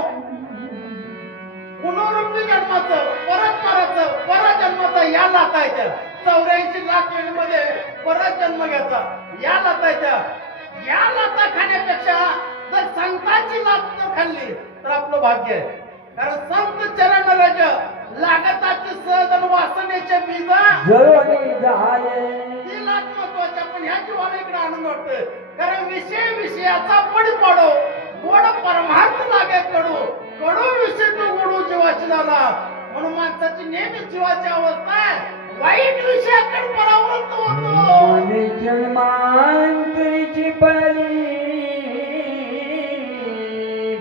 पुनरुक्ती जन्माचं, परत मराचं, परत जन्माचं या लाथा आहे त्या. 84 लाख मध्ये परत जन्म घ्यायचा या लाथा आहे त्या. या लाथा खाण्यापेक्षा जर संतांची लाथ जर खाल्ली तर आपलं भाग्य आहे. कारण संत चरण रज लागताची सहज वासनेचे बीज जळून झाले. ती लाट महत्वाची. पण ह्या जीवाला इकडे आनंद वाटतोय. कारण विषय विषयाचा पड पाडो, गोड परमार्थ लागे कडू, कडू विषय तो गोडू जीवाची झाला. म्हणून माणसाची नेहमी जीवाची अवस्था आहे वाईट विषयाकडे परावृत्त होतो. मनी जन्मांतरीची पळली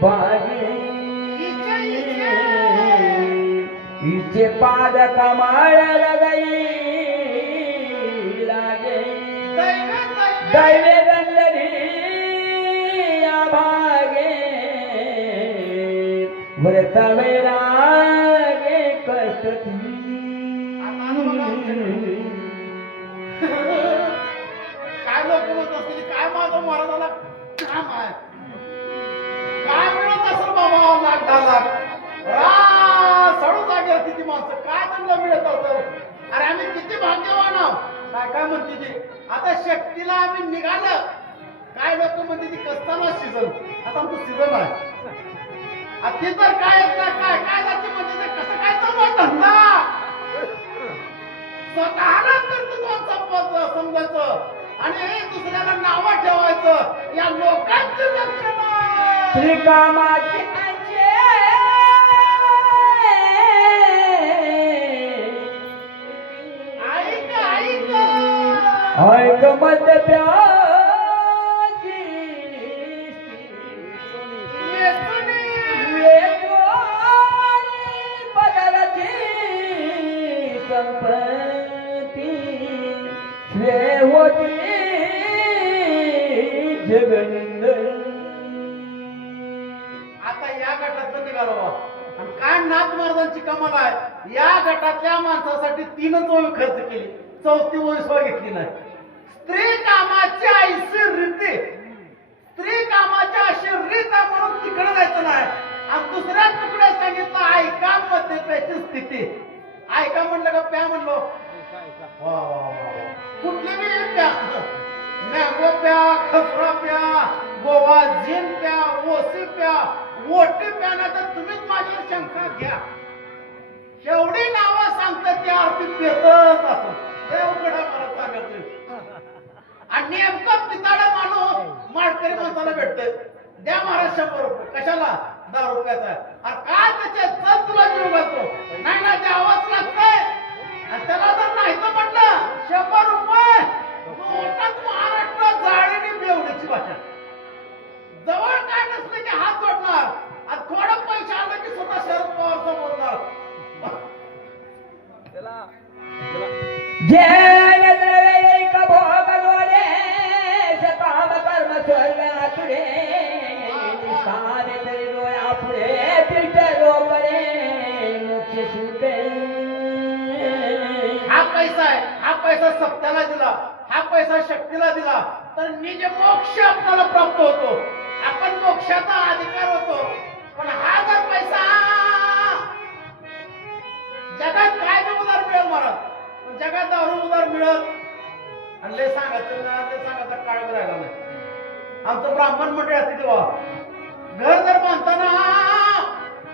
भागी हिचे पाद कमाळ गई लागे. दैवे गंधरी या भागे व्रत वैरागे कष्ट काय लोक म्हणत असतील, काय माझं महाराजाला काम आहे, काय मिळत असेल बाबा, लाख 10 लाख सडू जागे असते ती माणसं, काय त्यांना मिळत असेल. अरे आम्ही किती भाग्यवान आहोत. काय काय म्हणते ती, आता शक्तीला आम्ही निघालं. काय लोक म्हणते ती कसताना सीझन, आता आमचं सीझन आहे. ती तर काय काय काय जाते म्हणजे ते कसं काय चालू आहे धंदा. स्वतःला कर्तृत्व समजायचं आणि दुसऱ्याला नाव ठेवायचं, या लोकांची लक्षणं. श्रीकामाचे ऐक मध्य प्याची बदलाची संपत्ती श्रेय होती जगनिंदन. आता या गटातलं निघालो आणि काय नाथ महाराजांची कमाल आहे. या गटातल्या माणसासाठी 3च ओळी खर्च केली, 4थी ओळी सोय घेतली नाही. स्त्री कामाची ऐशी रीती, स्त्री कामाची अशी रीत आहे म्हणून तिकडे जायचं नाही. आणि दुसऱ्या तुकड्यात सांगितलं ऐका मध्ये त्याची स्थिती. ऐका म्हणलं का प्या म्हणलो, वा वा वा, कुठली बी प्या, मँगो प्या, खसरा प्या, गोवा झीन प्या, ओसी प्या, ओटी प्या, ना तर तुम्हीच माझ्यावर शंका घ्या. एवढी नावं सांगतात त्या अर्थी पेतच असत. हे उघडा मला सांगायचं. आणि नेमकं पिताडा माणूस माडकरी माणसाला भेटतोय, द्या महाराज 100 रुपये. कशाला? 10 रुपयाचा. अरे काय त्याच्यात, चल तुला जीव घालतो. नाही ना, द्यावंच लागतंय. आणि त्याला जर नाही तर म्हटलं 100 रुपये मोठाच महाराष्ट्रात जाळीने बेवडीची भाषा. जवळ काय नसलं की हात जोडणार आणि थोडं पैसे आलं की स्वतः शरद पवारचा बोलणार. जय द्रवैक भोगलोरे काम कर्म स्वर्गातुरे निष्कामे तरी डोळ्या पुढे पीठ रोकडे मोक्ष सुखे. हा पैसा आहे, हा पैसा सत्याला दिला, हा पैसा शक्तीला दिला तर निज मोक्ष आपल्याला प्राप्त होतो, आपण मोक्षाचा अधिकार होतो. पण हा जर पैसा जगात काय बी उधार मिळेल महाराज, पण जगात दारू उधार मिळत आणि लय सांगायचा काळ राहिला नाही. आमचं ब्राह्मण मंडळ असते तेव्हा घर जर बांधताना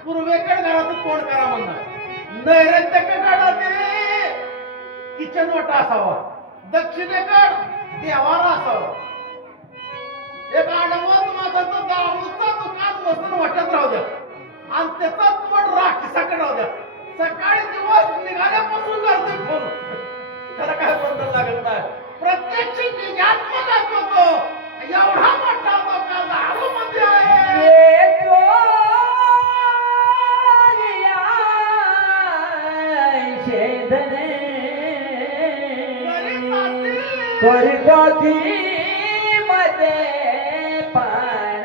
पूर्वेकडे घरातून तोंड करा म्हणणार, नैऋत्येकडे किचन वाटा असावा, दक्षिणेकड देवारा असावा. एक आडवत माझं दारूचं दुकान बसून वाटत राहू द्या आणि त्याचाच पण राखीसाकडे राहू द्या. सकाळी दिवस निघाल्यापासून गर्दी फुल, त्याला काय बंधन लागत नाही. प्रत्यक्ष निजात्मक होतो एवढा मोठा लोका दारू मध्ये आहे. स्वर्गाती मध्ये पाण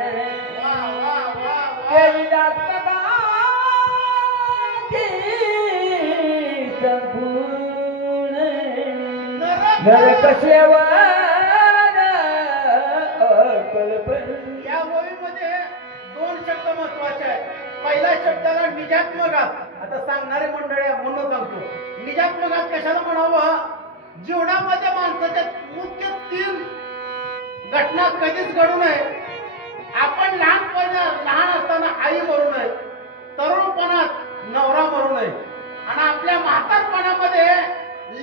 संपूर्ण नरक सेवन कल्पन. या ओळीमध्ये दोन शब्द महत्वाचे आहेत. पहिला शब्दाला निजात्मगात, आता सांगणारे मंडळी आहे म्हणून सांगतो. निजात्मगात कशाला म्हणावं, जीवनामध्ये माणसाच्या मुख्य 3 घटना कधीच घडू नये. आपण लहान असताना आई मरू नये, तरुणपणात नवरा मरू नये आणि आपल्या म्हातारपणामध्ये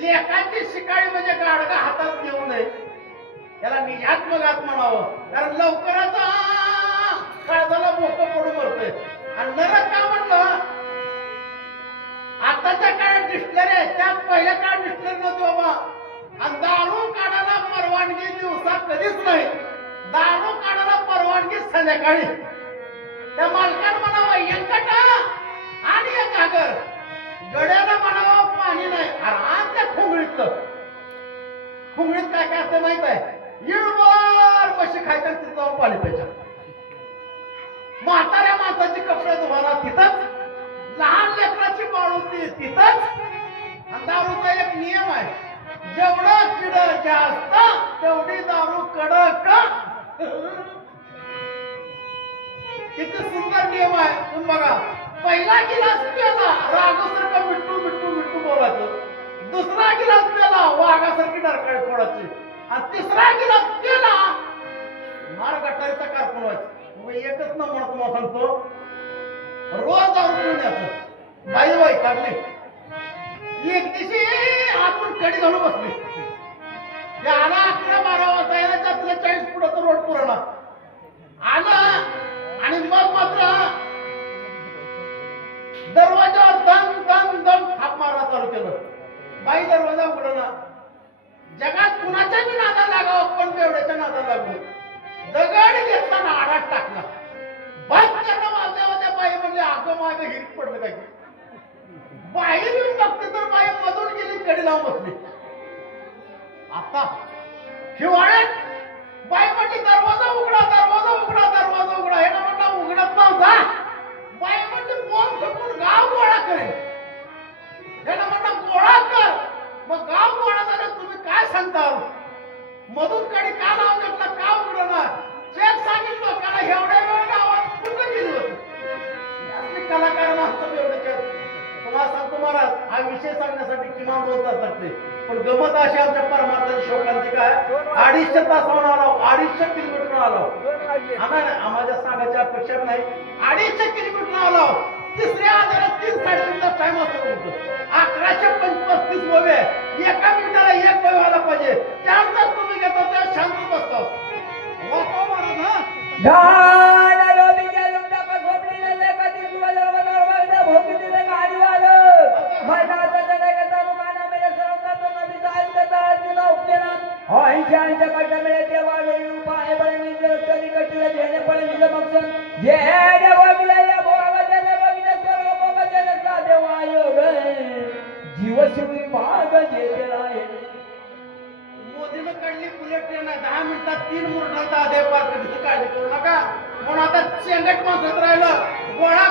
लेकाची शिकाळी म्हणजे गाडगा हातात घेऊ नये. याला निजात्मगात म्हणावं, कारण लवकरच काळजाला बोकं पडून मरतोय. आणि नरक का म्हणलं, आताच्या काळात डिस्टलरी आहे, त्या पहिल्या काळात डिस्टलरी नव्हती बाबा. आणि दारू काढायला परवानगी दिवसा कधीच नाही, दारू काढायला परवानगी संध्याकाळी. त्या मालकानं म्हणावं एकटा आणि एक घागर, गड्याला म्हणावं पाणी नाही. अरे त्या खुंगळीतलं, खुंगळीत काय काय असतं माहित आहे, इळभर म्हशी खायच्या तिथं जाऊन पाणी प्यायचं. म्हाताऱ्या माणसाची कपडे धुवायला तिथंच, लहान लेकराची बाळूती तिथंच. आणि दारूचा एक नियम आहे, जेवढं किड जास्त तेवढी दारू कडक. किती सुंदर नियम आहे तुम्ही बघा. पहिला गिलास प्याला रागासारखं मिठू मिठू मिठू बोलायचं, दुसरा गिलास प्याला वाघासारखी डरकाळी फोडायची, आणि तिसरा गिलास प्याला मार गटारीचा कारकून व्हायचं. एकच न म्हणत तुम्हाला सांगतो, रोज दारू पिऊन यायचं. बाई काढली एक दिवशी आपण कडी घालून बसली, आला 11-12 वाजता, याला 40 फुटाचा रोड पुरवला आला. आणि मग मात्र दरवाजावर दन दन दन थाप मारा चालू केलं. बाई दरवाजा उघडला. जगात कुणाच्या बी नादा लागावं, पण बेवड्याच्या नादा लागलो. दगड घेतला ना आडात टाकला. बाईक त्यांना वाजल्या वाजल्या बाई म्हणले, अगं मागं हिरीत पडलं काय. बाहेर येऊन बघते तर बाई मधून गेली, कडी लावून बसली. आता हिवाळ्यात बाई म्हणली, दरवाजा उघडा दरवाजा उघडा दरवाजा उघडा. हे ना म्हणला उघडत नव्हता. बाई म्हणली, बॉम्ब फेकून गाव गोळा करेल. हे ना म्हणला गोळा कर. मग गाव गोळा झालं, तुम्ही काय सांगता, मधून कडी का लावून घेतला, का उघडणार. चेक सांगितलं लोकांना, एवढ्या वेळ गावात कुठं गेली होती. कलाकार माणसं एवढं तुम्हाला सांगतो महाराज, हा विषय सांगण्यासाठी किमान 2 तास लागते. पण गमत अशी आमच्या परमार्थाची शोकांची काय, 250 तासावर आलो, 250 किलोमीटर आलो. आम्हाला सांगायची अपेक्षा नाही. 250 किलोमीटर आलो. तिसऱ्या आधारात 3-3.5 तास टाइम असतो. 1135 ववे, एका मिनिटाला 1 ववे व्हायला पाहिजे. 4 तास तुम्ही घेता, त्या शांत बसतो. वाचवा महाराज. जीव शिवी पाग जेतेला आहे. मोदीनं काढली बुलेट ट्रेन 10 मिनिटात 3 मुरडाचा आधे पार कधी काळजी करू नका. म्हणून आता चेंगट माणसात राहिलं गोळा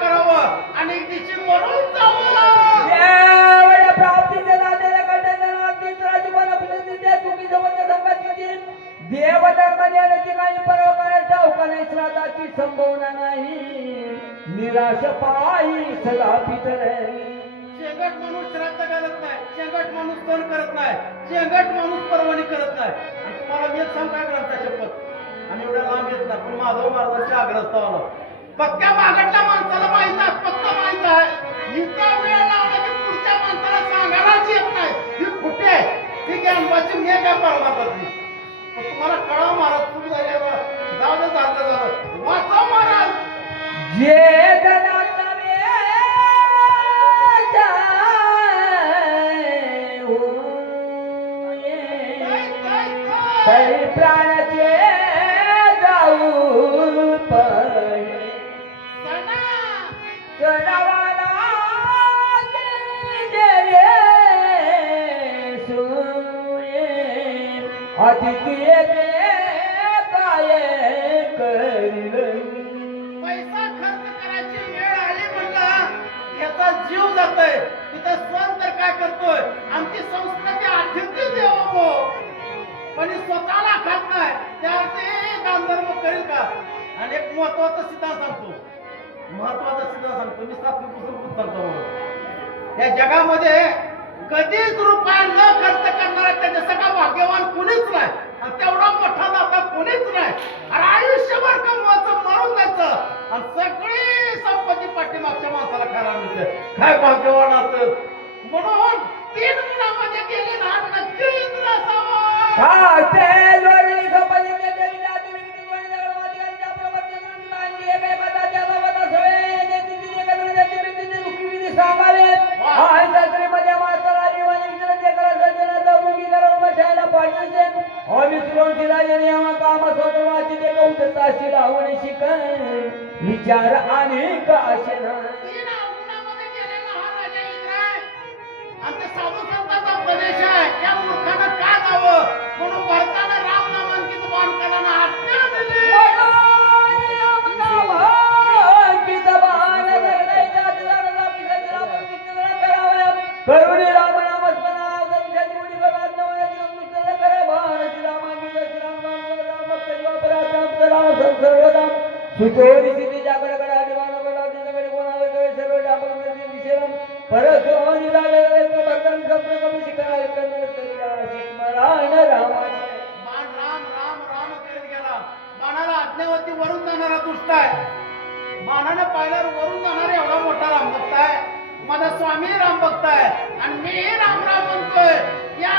करावं आणि तिची मरून जावं. देवाच्या प्राप्तीचे नातेला कट्याला तीच राजूबाला प्रतिनिधी तुम्ही जवळच्या संघाची देव धर्म येण्याची काही परोकार ठाऊका नाही. श्राद्धाची संभावना नाही. निराश पायी सदा पितर चेंगट माणूस श्राद्ध घालत नाही. चेंगट माणूस सण करत नाही. चेंगट माणूस पर्वणी करत नाही. आणि तुम्हाला मी एक सांग काय ग्रंथा शपथ आम्ही एवढ्या लांब येत नाही पण माधव महाराजांच्या आग्रस्तावाला पक्क्या मागटल्या माणसाला माहित आहे. फक्त माहित आहे इतका वेळ लावला की पुढच्या माणसाला सांगायलाच येत नाही ही कुठे आहे ती ज्ञानबाची मी काय परमात्माची. पण तुम्हाला कळा महाराज तुम्ही झाले जाऊ दे झालं वाचव महाराज. जे धनाचा काही प्राणाचे जाऊ पडे सणावाला गेले सोये अतिथी येते काय करील. पैसा खर्च करायची वेळ आली म्हणला याचा जीव जातोय. तिथं सण तर काय करतोय आमची संस्कृती आठवते देवा पण स्वतःला खात नाही त्यावर ते दानधर्म करेल का. आणि एक महत्वाचा सिद्धांत सांगतो मी 7वी पुस्तक सांगतो. या जगामध्ये कधीच रुपया न खर्च करणारा त्याच्या सगळा भाग्यवान कुणीच नाही आणि तेवढा मोठा दाता कुणीच नाही. अरे आयुष्यभर कमवायचं मरून जायचं आणि सगळी संपत्ती पाठीमागच्या माणसाला खायला मिळते. काय भाग्यवान असत. म्हणून 3 गुणामध्ये गेले ना नक्की इंद्र असावा. खाते जोडली संपत्ती केली जाती विकती कोणी दगडवादीच्या प्रवर्तनाची मांडली आहे काय बता त्याला बता सवे देती तिने करून देती बिकती दुःखी विधी सांगावे. हाय सासरीमध्ये मास्तरा जीवन विचार ते करा सजना दौरुगी करून बसायला पाहिजे. आम्ही सुरून तिला येणे आम्हा काम सोडून वाची ते कौतुका शिरावून शिकन विचार अनेक असे ना. 3 गुणामध्ये गेलेला हा राजा इंद्र आहे आणि ते साधू संतांचा प्रदेश आहे. या मूर्खानं का जावं म्हणून भरताना राम नामांकित बाणकाला आज्ञा दिली. करुणी राम नाम स्मरणा दर्शनी मुनी भगवान नवयाची करा भान श्रीराम सर्वदाम सुचोरी सिद्धी जागड करा दिवान बडा दिनगड कोणावर करे सर्व डाबक दिशेला परसोनी लागले भक्तन सप्न कमी शिकरा कन्नड स्मरण रामाचे. बाण राम राम राम करत गेला. बाणाला अज्ञावती वरून जाणारा दुष्ट आहे. बाणाने पाहिल्यावर वरून जाणारा एवढा मोठा राम भक्त आहे. माझा स्वामी राम भक्त आहे आणि मी राम राम म्हणतोय. या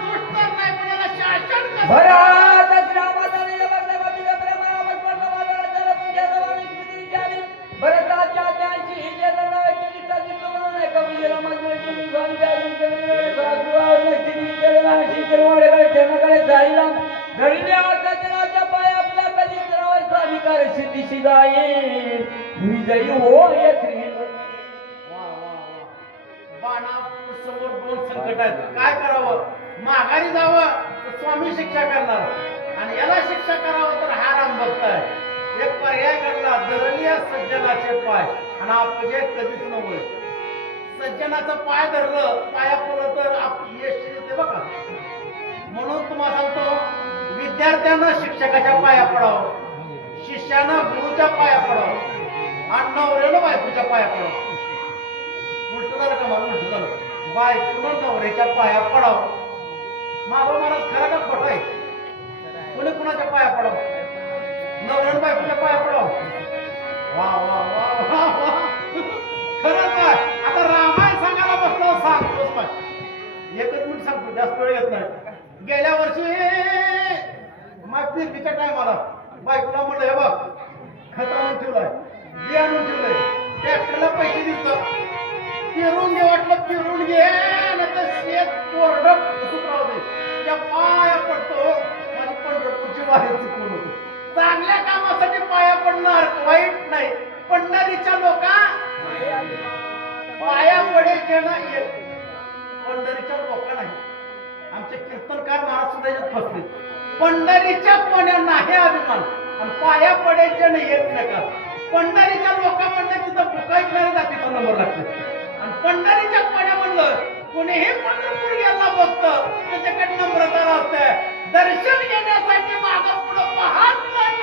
दुष्ट नाही म्हणजे शासन कसं भरात रामाचा निलबग्न बाबीला प्रेमाला स्पर्श वादळा जल तुझ्या जवळ स्मृती विचारी भरताच्या त्याची हिजे नावाची निष्ठा दिसत म्हणून आहे कवीला मजमूळ करून स्वामीच्या केले साधू आवडची केले नाशी केवढे चरणकडे जाईला घडल्या सजनाच्या पाय आपला कधी करावा स्वामीकार सिद्धीशी जाई विजयी होय श्री. बाणासमोर 2 संकट आहेत. काय करावं माघारी जावं तर स्वामी शिक्षा करणार आणि याला शिक्षा करावं तर हा राम भक्त आहे. एक पर्याय करला धरली सज्जनाचे पाय आणि अपजे कधीच नव्हे. सज्जनाचं पाय धरलं पाया पडलं तर यश येते बघा. म्हणून तुम्हाला सांगतो विद्यार्थ्यांना शिक्षकाच्या पाया पडावं, शिष्यानं गुरुच्या पाया पडावं आणि नवऱ्यानं बायकोच्या पाया पडावं. उलट झालं का मला उलट झालं. बायकोनं नवऱ्याच्या पाया पडावं. माधव महाराज खरं का खोटं आहे. कोणी कुणाच्या पाया पडावं नवऱ्यानं बायकोच्या पाया पडावं. वा वा वा वा वा खरं काय. आता रामायण सांगायला बसलो सांगतोच पण 1 मिनिट सांगतो जास्त वेळ येत नाही. गेल्या वर्षी मग फिरतीच्या टायमाला बायकोला म्हणलं हे बघ खत आणून ठेवलाय बी आणून ठेवलंय ट्रॅक्टरला पैसे दिलं फिरून घे वाटलं फिरून घे तर शेत कोरडं सुकराव दे त्या पाया पडतो माझी पंढरपूरची वारी चुकवून होतो. चांगल्या कामासाठी पाया पडणार वाईट नाही. पंढरीच्या लोका पाया पडे घेणं पंढरीच्या लोक नाही, आमचे कीर्तनकार महाराज सुद्धा याच्यात फसले. पंढरीच्या कोण्या नाही अभिमान आणि पाया पडायचे नाही एकमेकात. पंढरीच्या लोका म्हणलं तिथं बुकायच्या जातीचा नंबर लागतो आणि पंढरीच्या कोण्या म्हणलं कोणीही पंढरपूर गेला बघतं त्याच्याकडे नम्रता असते. दर्शन घेण्यासाठी मागं पुढं पाहत नाही.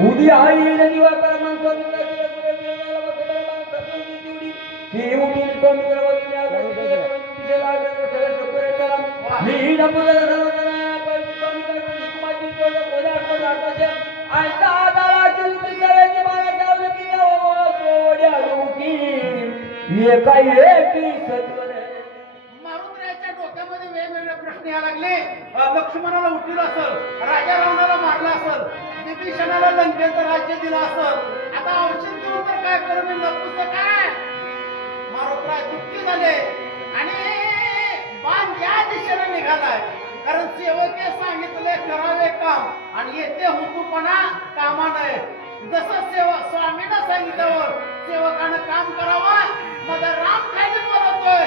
उद्या येईल दिवा परमान स्वामी की उठून स्वामी मारुतीच्या डोक्यामध्ये वेगवेगळे प्रश्न यायला लागले. लक्ष्मणाला उठलेल असल, राजा रावणाला मारला असल, विभीषणाला लंकेचं राज्य दिलं असल, आता औषध देऊन तर काय करू मी नपुसं काय. मारुतराय दुःखी झाले आणि बाण या दिशेने निघालाय. कारण सेवके सांगितले करावे काम आणि येते हुतूपणा कामा नये. जसं स्वामीनं सांगितल्यावर सेवकानं काम करावं. मग राम खाली बोलतोय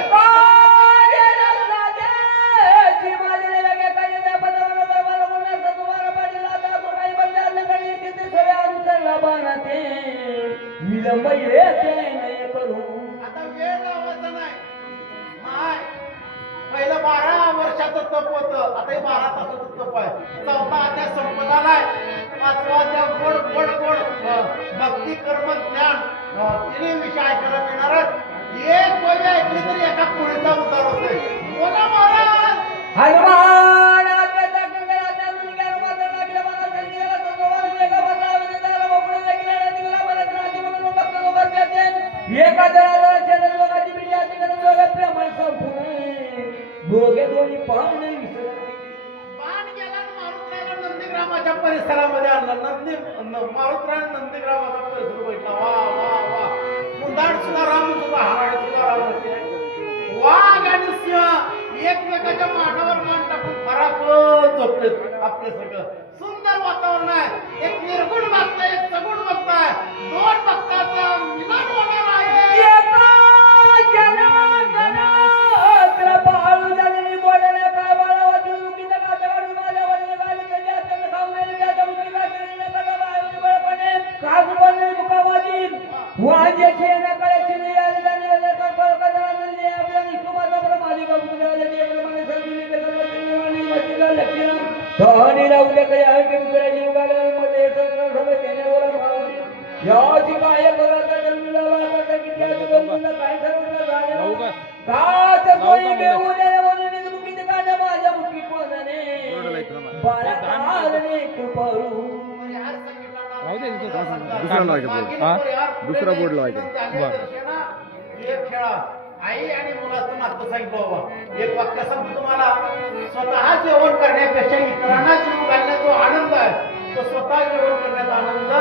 विलंब येते नाही करू. आता वेळ लावायचा नाही. माय पहिलं 12 वर्षाचं तप होतं, आता हे 12 तासाचं तप आहे. 4था अध्याय संपत आलाय. 5वा अध्याय गोड गोड गोड भक्ती कर्म ज्ञान तिन्ही विषय ऐकायला मिळणार. एक वय ऐकली तरी एका पोळीचा उद्धार होतोय. बोला महाराज. हनुमान एका जणाला लोकांची बिड्याची प्रेम संपूर्ण दोघे दोन्ही पाहुणे बाण गेला मारुतरायला नंदीग्रामाच्या परिसरामध्ये आणला. मारुतराय नंदीग्रामाचा परिसर बैठला. वा वा वा. मुंदाड सुद्धा राम सुद्धा हाड सुद्धा राम होते. वाघ आणि सिंह एकमेकाच्या मांडावर मान टाकून फराक झोपलेत. आपले सगळं सुंदर वातावरण आहे. एक निर्गुण भक्त एक सगुण भक्त आहे. दोन भक्ताचं मिलन होणार आहे. दुसरा बोर्ड लावायचा. एक खेळा आई आणि मुलाचं नातं सांगितलं बाबा. एक वाक्य सांगतो तुम्हाला. स्वतः जेवण करण्यापेक्षा इतरांना जीव घालण्याचा जो आनंद आहे तो स्वतः जेवण करण्याचा आनंद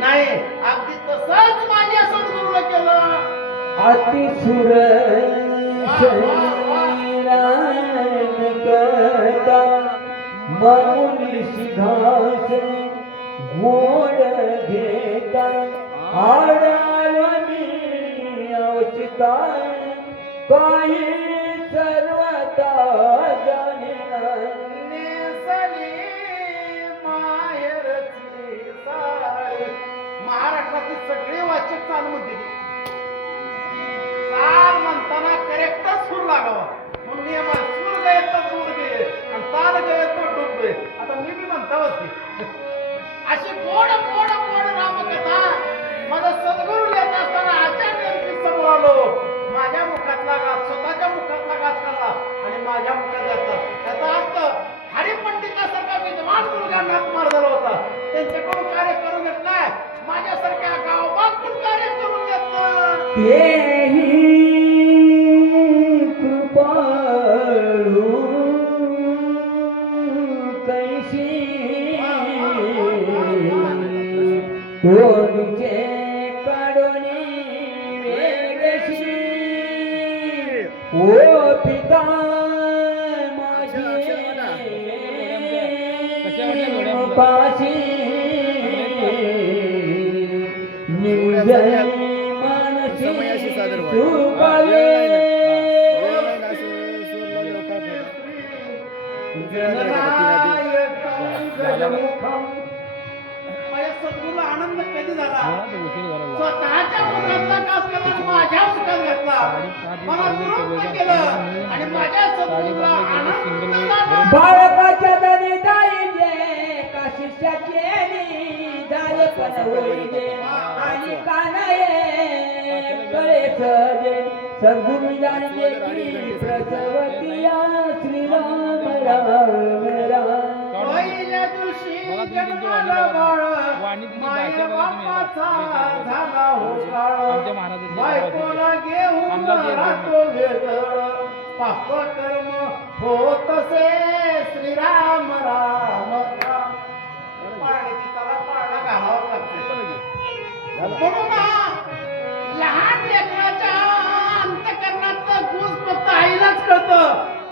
नाही. अगदी तसंच माझ्या सद्गुरूला केलं. अतिसुर मनुष्य घास गोड घेता आडावणी अवचिता काही सर्वता जाणे माहेरची साडी. महाराष्ट्रातील सगळे वाचक चालू म्हणते साल म्हणताना करेक्टच सूर लागावा म्हणून नियम आहे. सूर गये तर सूर गे आणि ताल गये तर डुबे. आता मी बी म्हणतावच की अशी गोड गोड गोड रामकथा माझा सद्गुरू लिहित असताना आचार्य समोर आलो. माझ्या मुखातला घास स्वतःच्या मुखातला घास खाल्ला आणि माझ्या मुखात घातला. त्याचा अर्थ हरिपंडितासारखा विद्वान मुलगा नाक मार झाला होता. त्यांच्याकडून कार्य करून घेत नाही. माझ्यासारख्या गावबागून कार्य करून घेतलं. तेही कृपाळू कैशी तोडूचे काढून ओ पिता माझे उपाशी निर्जय मानसी तुकावे माझ्या सद्गुरूला आनंद कधी झाला स्वतःच्या मुखातला कास केला माझ्या मुखात घातला मला तृप्त केलं आणि माझ्या सद्गुरूला आनंद झाला. बाळकाच्या दरी जाईले का शिष्याचे झाले पण होईले आणि कानाये कळे सजे सद्गुरु जाणले की प्रसवतिया श्रीराम राम राम. पहिल्या दिवशी जन्माला बाळ माये बापाचा झाला हो काळ बायकोला घेऊन राहतो वेगळ पाप कर्म होतसे श्रीराम राम राम. पाण्याची त्याला पाळणा घालावं लागते म्हणून लहान लेकराच्या अंतःकरणातलं गुज फक्त आईलाच कळतं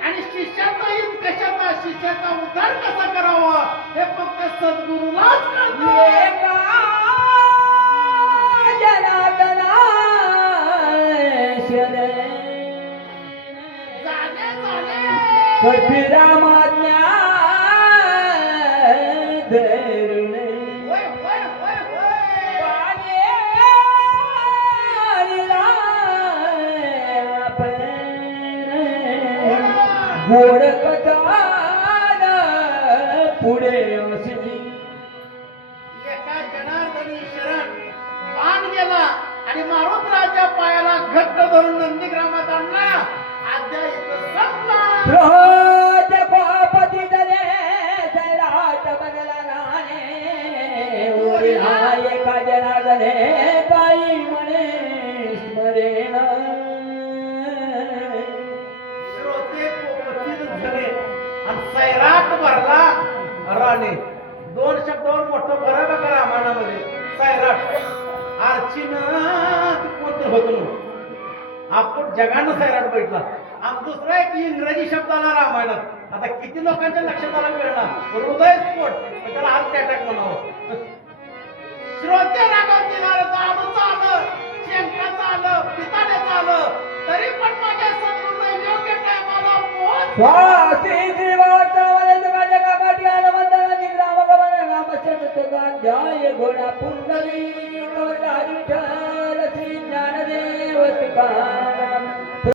आणि शिष्याचा हित कशाचा शिष्याचा उद्धार कसा करावा हे फक्त सद्गुरूलाच कळतं. एका जनार्दना शरण झाले कपिरामाज्ञा धरण होय होय होय होय गोड कथान पुढे असली एका जनार्दनी शरण बाण गेला आणि मारुतराच्या पायाला घट्ट धरून नंदीग्रामात आणला. अध्याय इथं संपला. प्रहोत पापती दरे सैराट बनला राणे ओरी हा एका जनार्दने काही म्हणे स्मरेण श्रोते पोपटीत झाले आणि सैराट भरला राणे. दोन शब्दावर मोठं फरक आहे का रामायणामध्ये. सैराट अर्चिन कोणतं होतं म्हणून आपण जगानं सैराट बैठला आणि दुसरा एक इंग्रजी शब्द आला रामायणात. आता किती लोकांच्या लक्षात आला कळणार हृदयस्फोट त्याला हार्ट अटॅक म्हणावं. श्रोते रागात गेला दारूचं आलं शेंकाचं आलं पिताण्याचं आलं तरी पण माझ्या सद्गुरूने योग्य टायमाला पोहोच स्वाती जीवाचा वलय काकाटी आनंदना निग्राम गमन नामशब्द गाध्याय घोडा पुंडली कवचारी ठल श्री ज्ञानदेव तुका